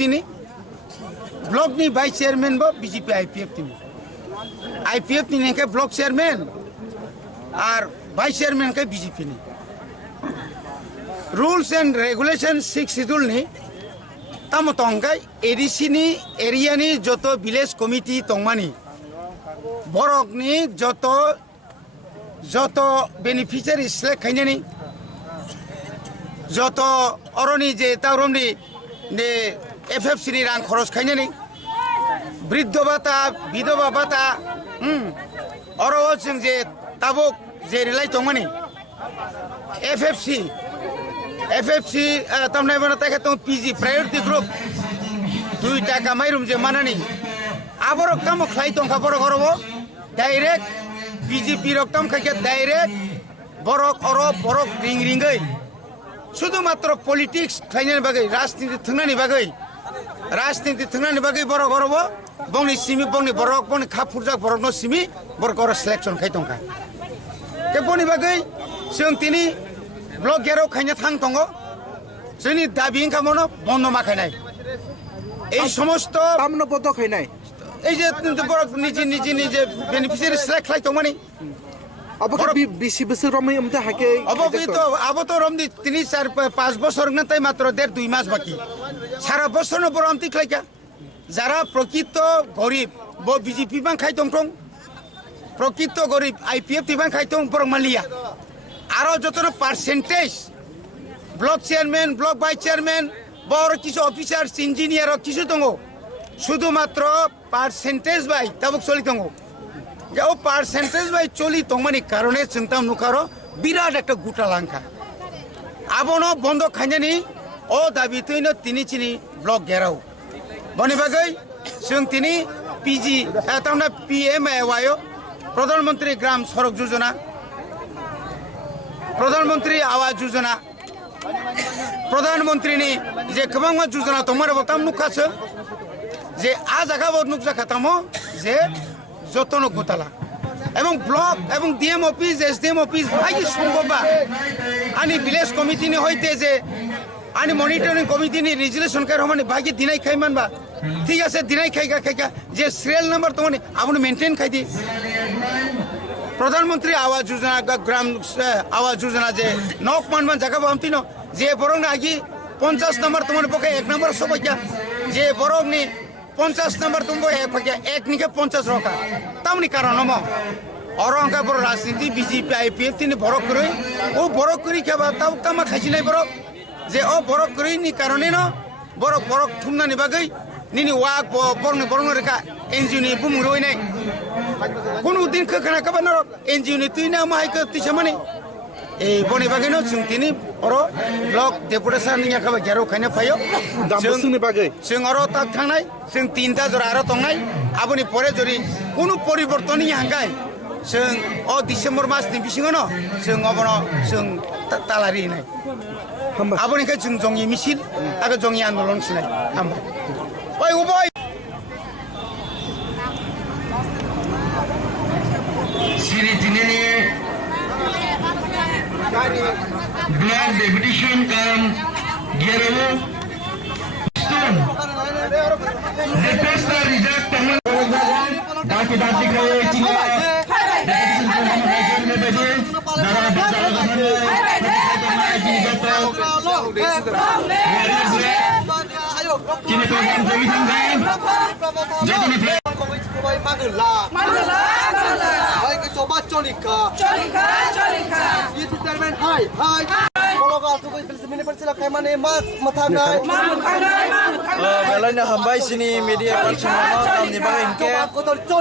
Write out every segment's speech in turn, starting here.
তিনি block ni vice chairman bo BJP IPF তিনি IPF ni ke block chairman আর vice chairman ke BJP ni rules and regulations 6 schedule ni tamo tongkai edc ni area ni joto village committee tongmani borok ni joto beneficiary select khainani joto oroni je tauromni ne FFC ni rang খরচ khainani বৃদ্ধ ভাতা বিধবা ভাতা oro jeng je tabok je relai tongmani FFC tamnai bana take tong PG priority group 2 টাকা মাইরুম je manani aborok tamo khlai tong kha borok orobo direct BJP রকম খাইকে direct borok ringai শুধুমাত্র politics খাইনানি বাগৈ রাজনীতি থাংনানি বাগৈ borok orobo bongni simi bongni borok bongni khapurjak borok no simi borok oro selection khai tongka ke boni bagai जों তিনি block গেরো খাইনা থাং tongo जोंनि দাবি কামনো বন্ধ মাখাইনাই এই সমস্ত আমনো পদ খাইনাই এই যে borok নিজে বেনিফিশিয়ারি সিলেক্ট খাই তংমানি আবকে 20 বছর রমই আমতে হাকে আবতো রমদি 3-4-5 বছর না তাই মাত্র 1.5-2 মাস বাকি সারা বছর ন বরমতি খাইকা যারা প্রকৃত গরিব ব বিজেপি বাং খাই তংটং প্রকৃত গরিব আইপিএফ তিবাং খাই তং বরং মালিয়া আরো যত percentage block chairman block vice chairman বড় কিছু অফিসার ইঞ্জিনিয়ার কিছু দङ শুধুমাত্র পার্সেন্টেজ বাই তাবুক চলি দङ যে ও পার্সেন্টেজ বাই চলি দংমানি কারণে চিন্তাম নুকারো বিরাট একটা গুটা লাঙ্কা আবনো বন্ধ খাইনানি ও দাবি তৈনো তিনি চিনি ব্লক গেরাও বনি বাগৈ जों তিনি পিজি তামনা পিএমএওয়াই প্রধানমন্ত্রী গ্রাম সড়ক যোজনা প্রধানমন্ত্রী আবাস যোজনা প্রধানমন্ত্রীনি যে গোबां যোজনা তোমার বতাম নুকাছো যে আ জায়গা নুকজাখা তামো যে যতন গোতালা এবং ব্লক এবং ডিএম অফিস এসডিএম অফিস ভাই সম্ভববা আনি ভিলেজ কমিটি নি হইতে যে আনি মনিটরিং কমিটি নি রেজুলেশন কার হমানে ভাগি দিনাই খাইমানবা ঠিক আছে দিনাই খাইকা যে সিরিয়াল নাম্বার তোমানি আপনি মেইনটেইন খাই দি প্রধানমন্ত্রী আবাস যোজনা গ্রাম আবাস যোজনা যে নক মান জায়গা বামতি ন যে বরং আগি 50 নম্বর তোমার পক্ষে 1 নম্বর সবাইকা যে বরং নি 50 নম্বর তুমি এক নিকে 50 রকা তামনি কারণ নম অরঙ্কা বড় রাজনীতি বিজেপি আইপিএফ তিনি বরক করে ও বরক করি খাবা তাও তামা খাইছি নাই বরক যে ও বরক করি নি কারণে ন বরক থুমনানি বাগৈ নিনি ওয়াক বরং রেখা এনজিও নি বুম রই নাই কোনো দিন খানা খাবা ন এনজিও নি তুই না মাইকে তিছামানি এই বনি বাগৈ ন जों তিনি অর ব্লক ডেপুটেশন নিয়া খাবা গেরো খাইনা ফাইও দামসুনি বাগৈ जों অর তাক থাংনাই जों তিনটা জরা আরো তংনাই আবনি পরে যদি কোনো পরিবর্তন নি হাঙ্গাই जों অ ডিসেম্বর মাস নি বিসিङो ন जों অবন जों তালারি নাই আবনি কে जों জংনি মিছিল আগে জংনি আন্দোলন সিনাই হামবাই ওই উবই Siri Tinini Blood Deputation Kam Gero Stone The Costa Reject Taman Dati Kaya China Deputation Kam Hajan Mebede Dara Bajara Gamane China Program Jami Hanggan Jatuni Manula. Hai ke coba colika. Itu termen hai. Kalau kau tu bersemi bersila kaimane mat mathanai. Belanya hambai sini media personal tamni bagai inke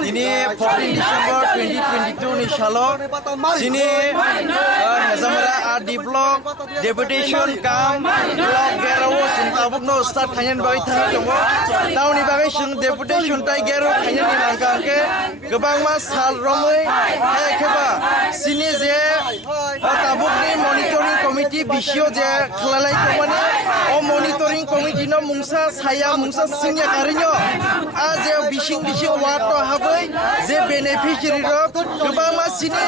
ini 14 December 2022 ni salo sini Hazamara RD block deputation kam block gerawo sintabuk no start khanyan bagai thang tongo tauni bagai sing deputation tai gero khanyan ni langka ke gobang mas hal romoi kheba sini je tabuk ni monitoring committee bisio je khalalai komani o monitoring committee no mungsa saya mungsa singya karinyo a je bising wat to habai je beneficiary rok goba ma sini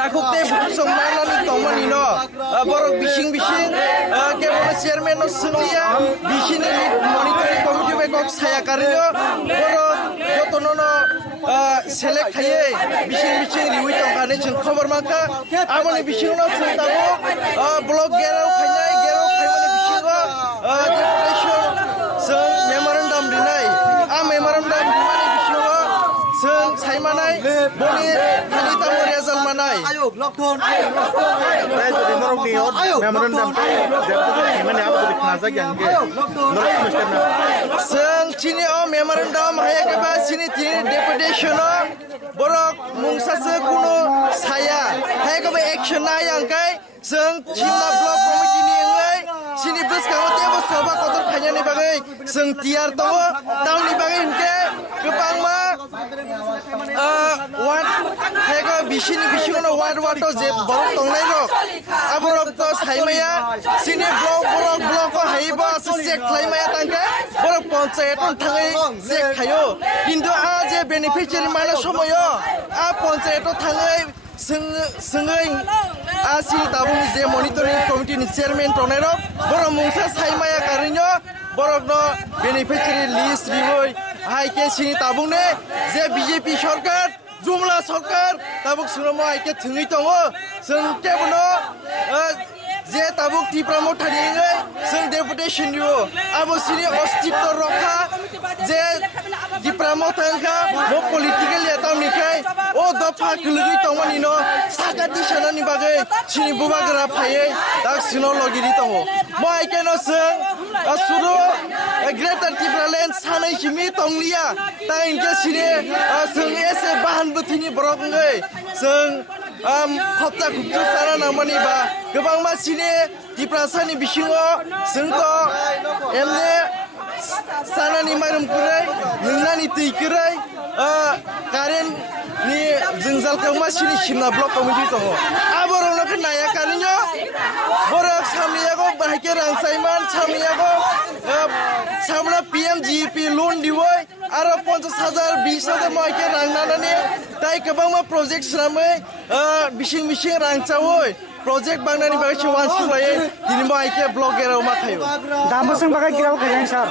takukte sommanani tomani no borok bising ke chairman no singya bisini monitoring committee be kok saya karinyo borok jotono no select haye bising riwi tongkane chung khabar maka amoni bising no chung tago blog gero khainai bisingo deputation sung memorandum dinai memorandum dimani bisingo sung saimanai boni thanita result manai Ayo, lockdown. sung chini o memorandum haye ke ba chini deputation o borok mungsa se kuno saya haye ke ba action na yang kai sung china block committee ni ngai sini bus ka hote bo soba kotor khanya ni bagai sung tiar to taw ni bagai ke kepang ma wat haye ke bisini no wat to je borok tongnai rok aborok to saimaya sini block ko haye ba sek khlaimaya tangke borok panchayat thangai sek khayo kintu a je beneficiary mana somoyo a panchayat thangai sengei asi tabung je monitoring committee ni chairman tonero borok mungsa saimaya karinyo borok no beneficiary list riwoi hai ke sini tabung ne je BJP sarkar jumla sarkar tabuk sunomo hai ke thungui tongo sung tebono je tabuk tipramo thaningai sung deputation rio abo sini ostipto rokha je tipramo thangka mo political yatam nikai o dofa khulgi tongmani no sagati sanani bagai sini bubagra phaye dak sino logiri tongo mo aike no sung sudo greater tibraland sanai himi tonglia ta inke sini sung ese bahan buthini borok ngai sung khopta khupchu sara namani ba gobang ma sini tiprasani bisingo sungto emne sanani marum kurai nungnani tui kurai karen ni jengzal kangma sini simna block committee tongo aborong no naya karinyo borok samliyago bahike rangsaiman samliyago samla PMGP loan diwoi aro 50,000 20,000 maike rangnanani tai kebangma project sramai bising rangchawoi project bangnani bagai chuan sulai dini maike blogger ma khayo Damasang bagai kira kaya sar.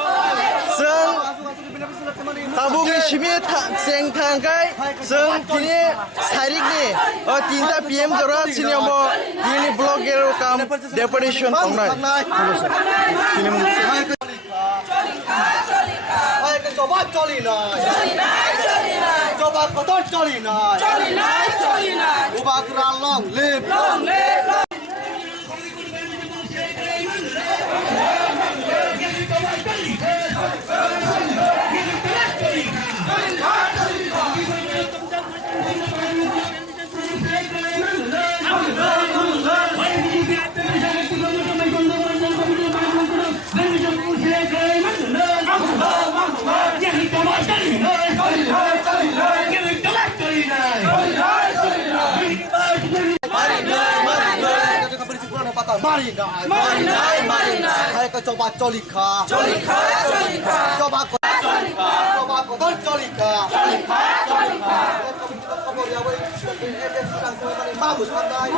sung tabung ni simi seng thangkai sung kini sarik ni tinta PM jora sini mo ini blogger kam deputation tongnai Hai ke coba coli nai. Coba kotor coli nai. Ubah gerak long live. Marinai. Hai ke coba colika. Coba kotor colika. Kamu dia wei. Bagus pandai.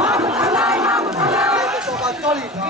Coba colika.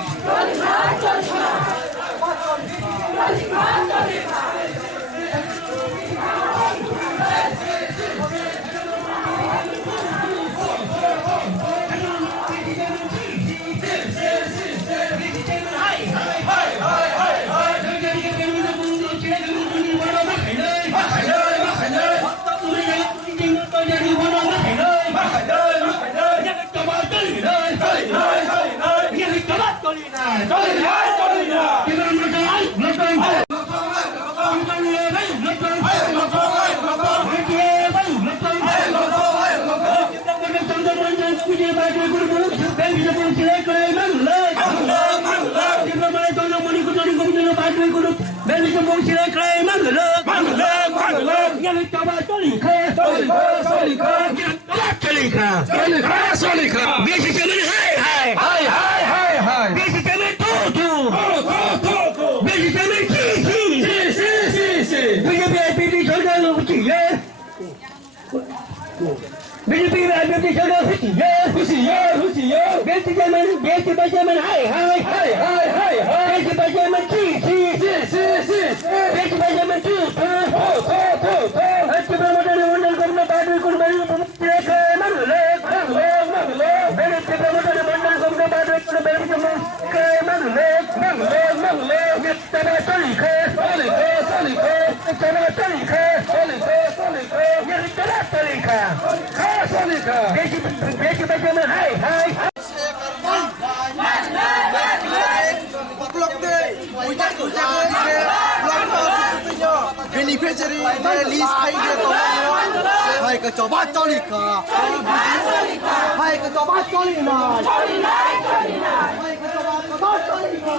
Solika. Beneficiary list hai dia tu. Hai ke coba coli ka. Hai ke coba coli na. Hai ke coba coli ka.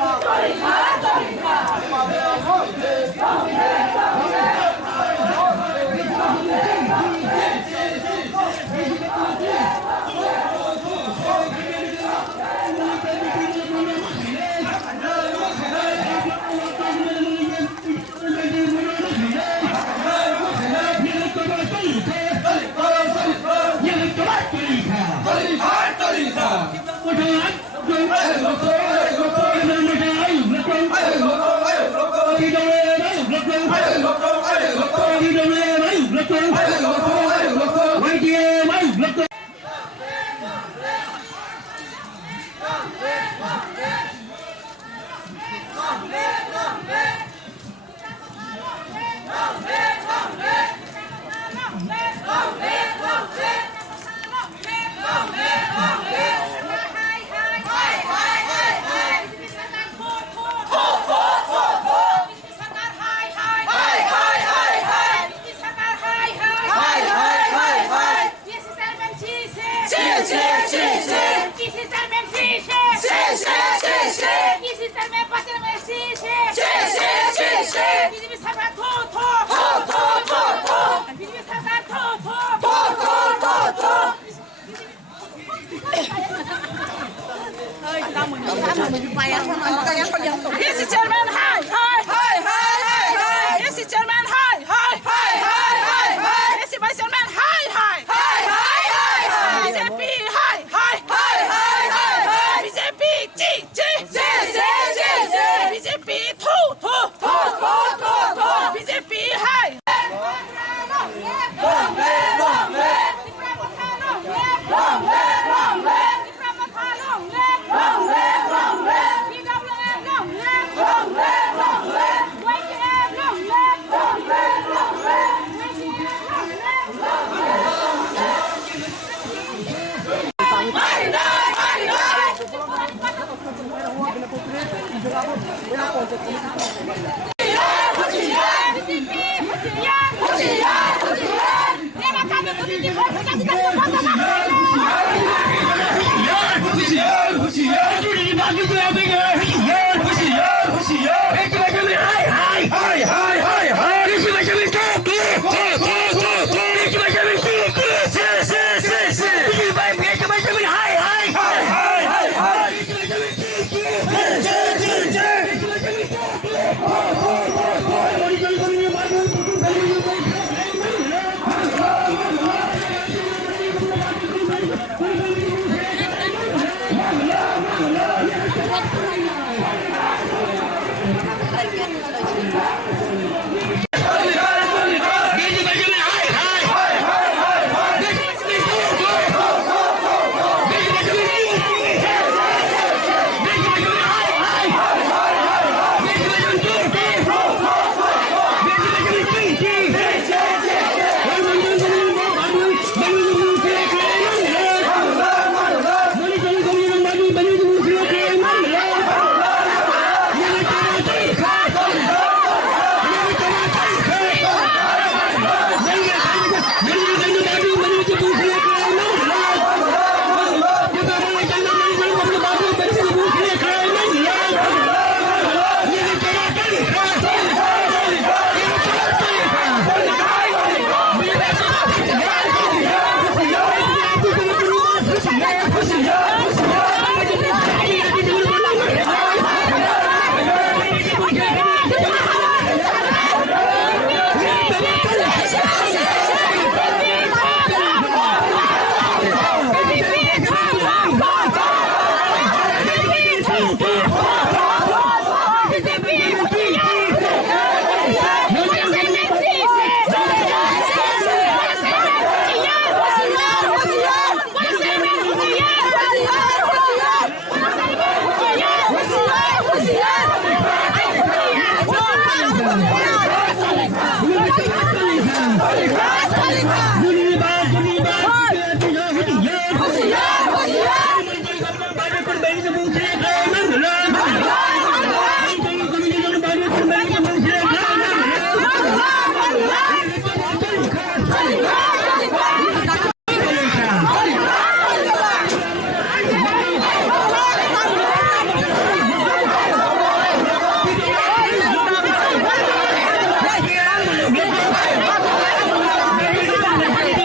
Yes, Chairman, hi, hi, hi, hi, hi. Yes, Chairman, hi, hi, hi, hi, hi, hi. Yes, Vice Chairman, hi, hi, hi, hi, hi, hi. BJP, hi, hi, hi, hi, hi, hi. BJP, G, G, G, G, G, G. BJP, thu, thu, thu, thu, thu, thu. BJP, hi. Hãy subscribe cho kênh Ghiền Mì Gõ để không bỏ lỡ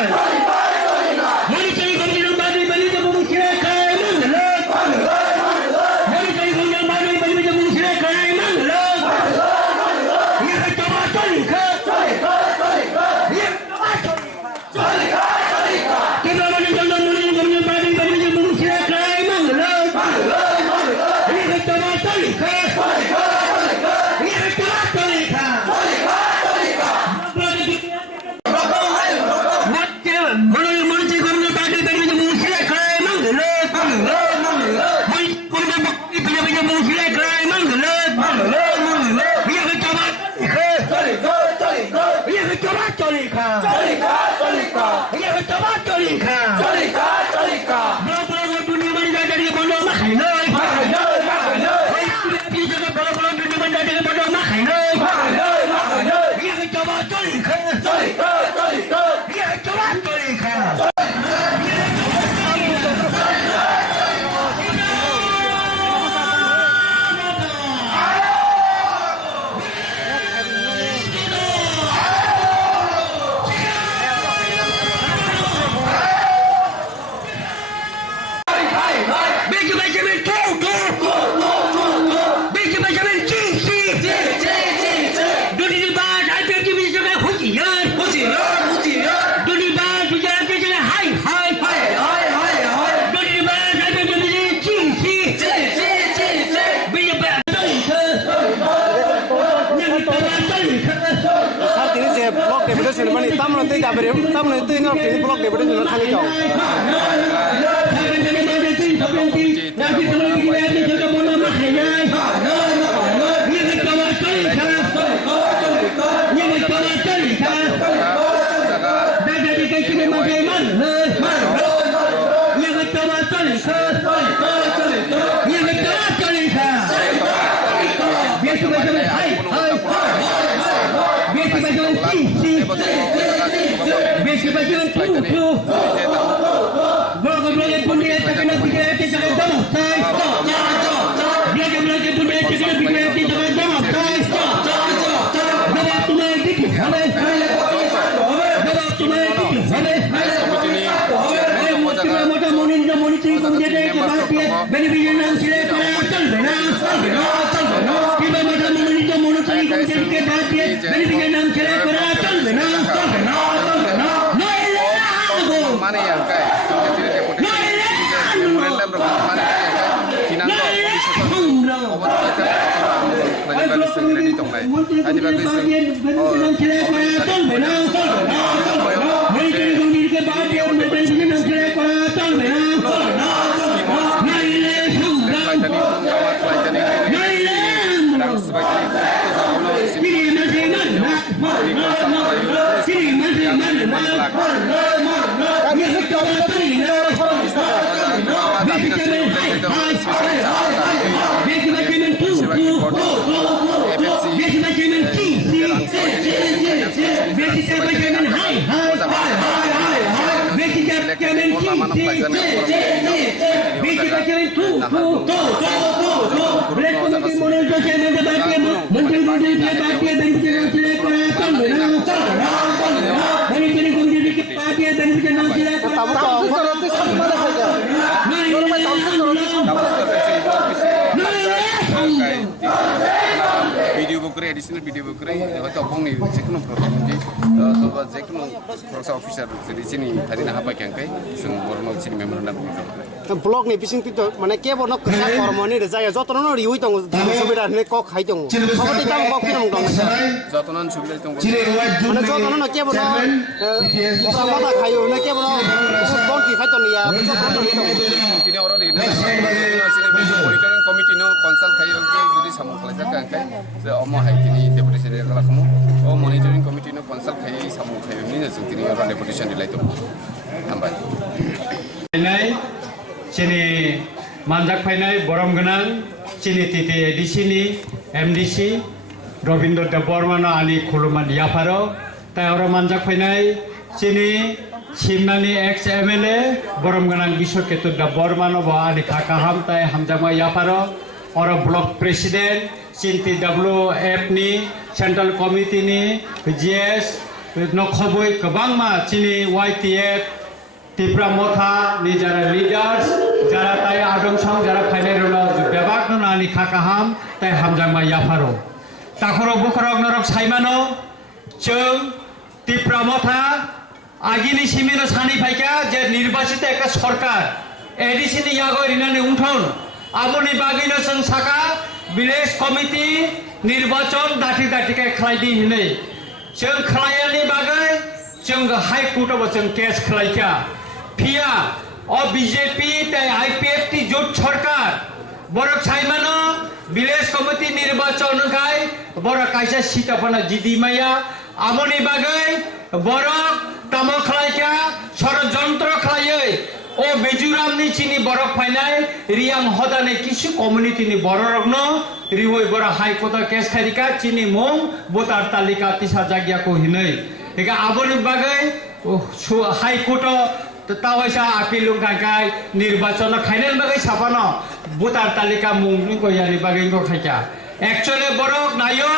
Monitoring Committee ng Bagay Balita Bumong Sila Kay Mangalag. Monitoring Committee ng Bagay Balita Bumong Sila Kay Mangalag. Iyak tawa tolika. Kita menentang Monitoring Committee ng Bagay Balita Bumong Sila Kay Mangalag. Iyak tawa tolika. Iyak tawa tolika. Blok deputation mani tamno tei dabere tamno tei ngau kini blok deputation khali kau mana yang kai jadi deputation memorandum mana kinanggo di tonglai ani bagus video bukre additional video bukre hoto bongni jekno program ji to jekno prosa officer di sini tadi na apa yang kai sung borno sini memorandum blok ni bising tito mane ke bono kesa kormoni rejaya jotono no riui tong subida ne kok khai tong khoboti tam kok kinong tong jotonon subida tong mane jotono no ke bono mata khayo ne ke bono bon ki khai tong ya jotono ni tong tini oro di na sini monitoring committee no consult khayo ke jadi samung kalaja kan kai je omo hai tini deputation de kala khamu o monitoring committee no consult khayo samung khayo ni je tini oro deputation dilai tong tambai sini manjak fainai borom ganang sini titi edisi ni MDC Robindo de Bormano ani khuluman yaparo tai oro manjak fainai sini Simnani ex MLA borom ganang Bishoketu de Bormano bo ani kakaham tai hamjama yaparo oro block president Sinti WF ni central committee ni GS नखबै गोबांमा Chini YTF Tipra मथा नि Zara lidars Zara ताई आदमसं Zara फाइनाय रनो बेबाक नानि खाकाहाम ताई हामजांमा याफारो ताखरो बुखरक नरक साइमानो जों टिप्रा मथा आगिनि सिमिनो सानि फाइका जे निर्वाचित एक सरकार एडिसिनि यागो रिनानि उठन आबोनि बागिनो जों साका विलेज कमिटी निर्वाचन दाथि दाथिखाय खालायदि हिनै जों खालायनि बागै जों हाई कोर्टआव जों केस खालायखा फिया और बीजेपी ताई IPF टी जोट सरकार बरक साइमानो विलेज कमिटी निर्वाचन खाय बरक कायसा सीटाफाना जिदिमाया आबोनि बागै बरक तामो खालायखा षड़यंत्र खालायै ओ मिजोरामनि चिनि बरक फाइनाय रियां हदाने किसु कम्युनिटीनि बरकनो रिवय बर हाई कोर्ट केस खारिका चिनि मुं भोटार तालिका तिसा जागियाको हिनै एका आबोनि बागै हाई कोर्ट तावैसा आपिल लुंखाय निर्वाचन खायनायनि बागै साफानो भोटार तालिका मुंनि गयानि बागै गखायका एक्चुअली बरक नायो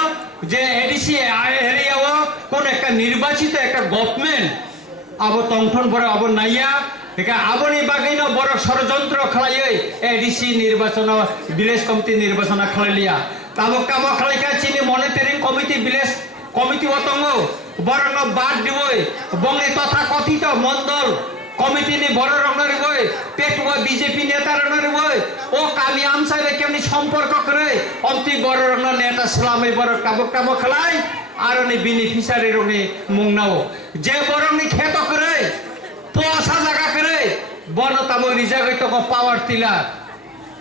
जे एडिसी एरियाव कोन एक निर्वाचित एक गवर्नमेंट अब तंथन बर अब नाया एका आबोनि बागैनो बरक षड़यंत्र खालायै एडिसी निर्वाचन विलेज कमिटी निर्वाचन खालायलिया ताबो कामो खालायका चिनि मनिटरिंग कमिटी विलेज कमिटी वतंगो बरक बाद दिवै बंगले तथा कथित मंडल कमिटी नि बड़ रंगनारि बय पेटुआ बीजेपी नेता रंगनारि बय ओ कामी आमसाय केमनि सम्पर्क करे अमति बड़ रंगना नेता सलामै बड़ काबो काबो खलाय आरो नि बेनिफिशियारि रंनि मुंनाव जे बरंनि खेत करे पोसा जागा करे बन ताबो रिजागै तो पावर टिलार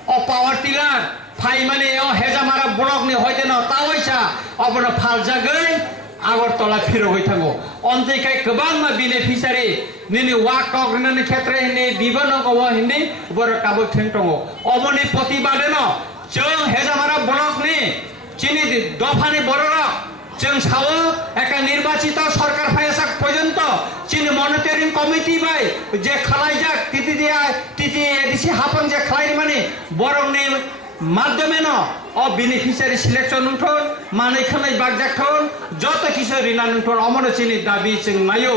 ओ पावर टिलार फाइ माने ओ हेजामारा ब्लक नि होयते न तावैसा अबन फाल जागै आगरतला फिरगै थांगो अन्तेखाय गोबां बेनिफिशियारि निनि वाक टकनि क्षेत्र हिनि बिबन गव हिनि बर काबो थेंटंगो अमनि प्रतिबादेन जों हेजामारा ब्लक नि चिनि दफानि बररा जों सावो एक निर्वाचित सरकार फायसा पर्यन्त चिनि monitoring committee by J खालायजाक टिटी ADC हापन जे खालाय माने बरंनि माध्यमे न अ बेनिफिशियारि सिलेक्शन उठन मानै खानाय बागजाखन जत किसु रिना उठन अमन चिनि दाबि जों नायो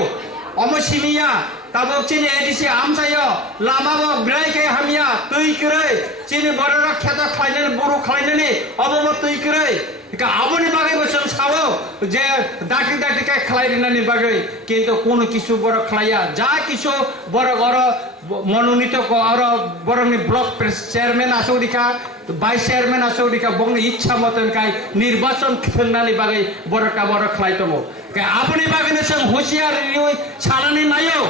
अमसिमिया ताबो चिनि एडिसी आमसायो लामाबो ब्राइके हामिया तै करे चिनि बररा खेता खायने बरु खायने अबो तै करे का आबोनि बागै जों सावो जे दाखि दाखिखाय खालायरिनानि बागै किन्तु कोनो किसु बर खालाया जा किसु बर गर मनोनीत और बरंनि ब्लक चेयरमैन आसौदिका वाइस चेयरमैन आसौदिका बंगनि इच्छा मतन काय निर्वाचन खेलनानि बागै बरका बर खालायतमो का आबोनि बागैनो जों हुसियार सानानि नायो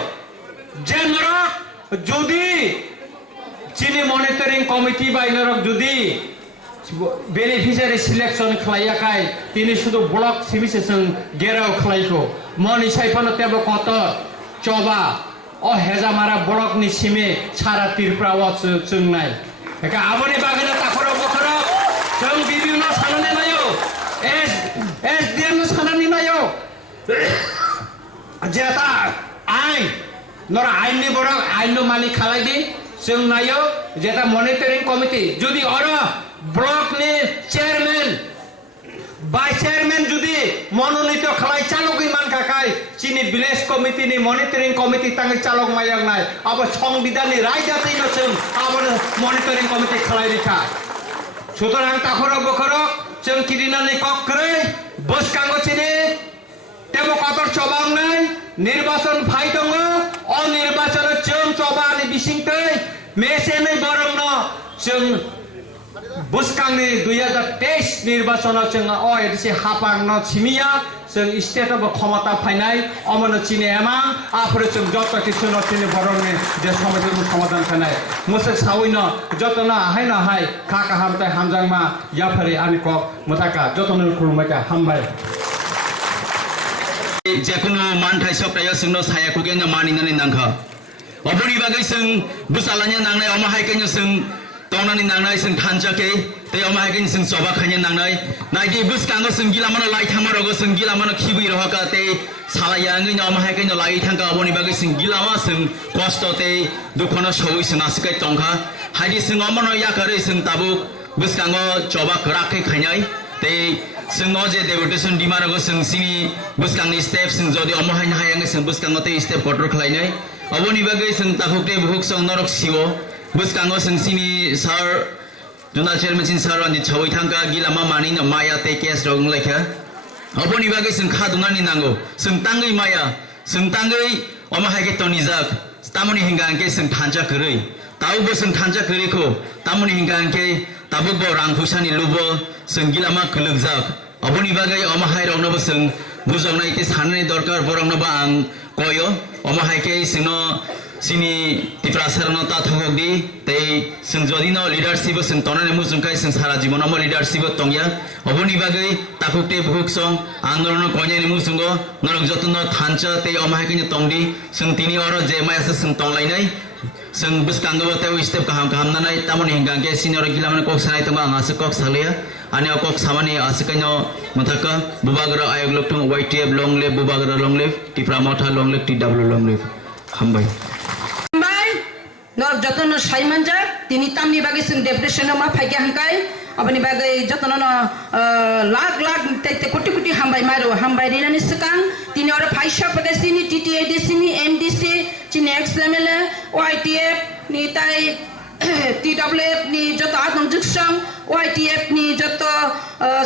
जे नरक जुदि चिनि मनिटरिंग कमिटी बाय नरक जुदि बेनिफिशियारि सिलेक्शन खालायाखाय तिनि शुद्ध ब्लक सिमिसेसन गेराव खालायखो मनि साइफानो तेबो कत चबा ओ हेजामारा ब्लक नि सिमे सारा तिरप्राव चंनाय एका आबोनि बागैनो ताखरो बखरो जों बिभिन्न सानानि नायो एसडीएम सानानि नायो जेता आइन नर आइननि बरक आइननो मानि खालायदि जों नायो जेता मनिटरिंग कमिटी जुदि अर ब्लक नि चेयरमैन वाइस चेयरमैन जुदि मनोनीत खालाय चालकै मानखाखाय चिनि विलेज कमिटी नि मनिटरिंग कमिटी तांगै चालक मायां नाय अब संविधान नि राय जातैनो जों अब मनिटरिंग कमिटी खालाय रेखा सुतरां ताखरो बखरो जों किरिनानि कक्रै बसकांगो चिनि तेबो कतर चबां नाय निर्वाचन फाइ दङ अनिर्वाचन जों चबानि बिसिंतै मेसेनै बरंनो जों बुसकांनि 2023 निर्वाचन जों एडिसी हापांन सिमिया जों स्टेट अफ क्षमता फाइनाय अमन चिनि एमा आफर जों जत किसु न चिनि बरंनि जे समस्यानि समाधान खानाय मुसे सावैन जतन हाय न हाय खाका हामताय हामजांमा याफारि आनिक मथाका जतन खुलुमबाय हामबाय जेकुनु मानथाय सप्तायाव जोंनो सायाखुगेनो मानिनानै नांखा अबोनि बागै जों बुसालानि नांनाय अमाहायकेनो जों तंनानि नांनाय जों थानजाके ते अमाहायकेनो जों जबाखायनो नांनाय नायदि बुसकांगो जों गिलामानो लाइथामारगो जों गिलामानो खिबि रहका ते सालायाङैनो अमाहायकेनो लाइ थांका अबोनि बागै जों गिलामा जों कष्ट ते दुखनो सौइ जों आसकै तंखा हायदि जों अमनो याकारै जों ताबु बुसकांगो जबा कराखै खायनाय tei sing no je deputation dimana go sing sini buskang ni step sing jodi omo hain hayang sing buskang te step kotor khlainai oboni bagai sing takukte buhuk song norok siwo buskang go sing sini sar Donald Chairman sin sar andi chawai thangka gilama mani no maya te case rong lekha oboni bagai sing khadunga ni nango sing tangai maya sing tangai omo haike tonijak tamoni hingangke sing thanja kerei tau bo sing thanja kerei ko tamoni hingangke tabuk bo rangphusani lubo sing gilama khulugjak oboni bagai omo hai rong no bo sing bujong nai te sanani dorkar borong no ba ang koyo omo haike sino sini tiprasar no ta thogok di tei sing jodi no leadership sing tonane mujungkai sing sara jibon omo leadership tongya oboni bagai takukte bhuk song andolon konya ni musungo norok jotno thancha tei omo haike ni tongdi sing tini oro je mayasa sing tonglainai sing buskango teu step kaham nanai tamoni hingangke senior gilamane kok sanai tonga anga kok salia ane kok samani asikaino mathaka bubagra ayog loktung YTF long live bubagra long live tipra motha long live TW long live hambai Norok jotono saimanja tini tamni bagi sing depression ma phaike hangkai abani bagai jotono lag te koti hambai maro hambai rinani sekang tini ora phaisa padesi ni TTADC ni MDC chini XML YTF ni tai TWF ni joto atong juksang YTF ni joto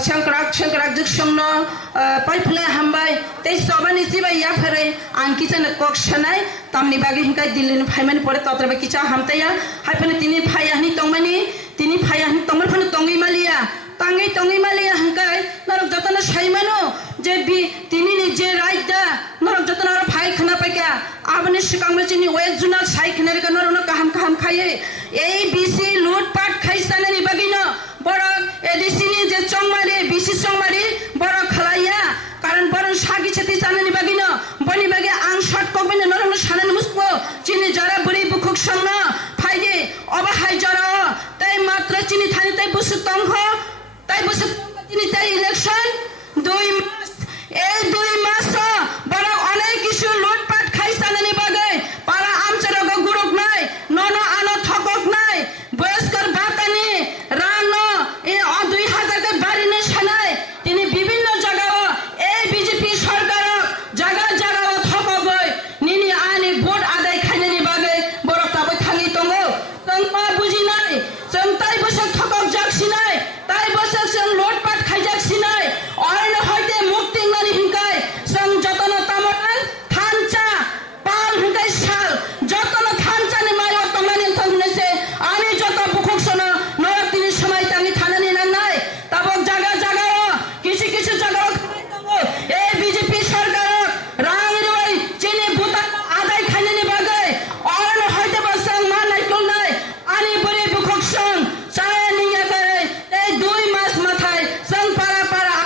sangkrak juksang no paiphle hambai tei sobani sibai ya phare angki chana kok sanai tamni bagi hingkai dilin phaimani pore totra kicha hamtaya haipane tini phayahni tongman phanu tongi malia tangai malia hangkai norok jotona saimano je bi tini ni je raida norok jotona ora phai khana paika abani sikangme chini we juna sai khana ka norok kaham khaye ei BC loot pat khaisana ni bagino borok ADC ni je chongmari BC chongmari borok khalaya karon borok sagi cheti sana ni bagino boni bage ang shot kokbene norok sanan muspo chini jara buri bukhuk sangna phaide oba hai jara tai matra chini thani tai busu tongkho tai busu chini tai election 2 মাস এই 2 মাস বড় অনেক কিছু লুটপাট খাইছানে নি বাগে পারা আমচরগ গুরুক নাই নন আনো থকক নাই বয়স্কর বাতানি রানো এই 2000 কে বাড়ি নে ছানাই তিনি বিভিন্ন জায়গা এই বিজেপি সরকার জায়গা থকক নিনি আনি ভোট আদায় খাইনে নি বাগে বড় তাবই থালি তঙ্গ তংপা বুঝি নাই চন্তাই বসে থকক যাকছি নাই তাই বসে সং লুটপাট খাই যাকছি নাই অরণ্য হইতে মুক্তি নানি হিংকাই সং যতন তামরান থানচা পাল হিংকাই শাল যতন থানচা নি মায় তমানি থংনেছে আমি যত বুকুক সন নয় তিনি সময় তাঙ্গি থানানি নাই তাবক জায়গা কিছু জায়গা এই বিজেপি সরকার রাং রই চিনি বুতা আদায় খাইনি নি বাগে অরণ্য হইতে বসং মা নাই কোন নাই আনি বরি বুকুক সং চায় নিয়া করে এই 2 মাস মাথায় সং পারা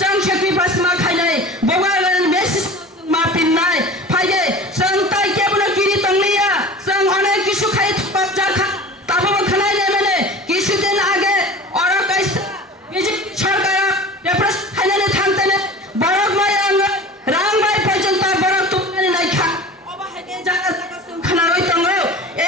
sang shakti pasma khainai bogalan mesis ma pinnai phaide sang tai kebno kiri tonglia sang onek kisu khai thop jakha tabo khanai ne mene kisu din age ora kais biji sarkar repres khainai thangtene borok mayang rangbai porjonta borok tumani nai kha oba hage jaga khana roi tongo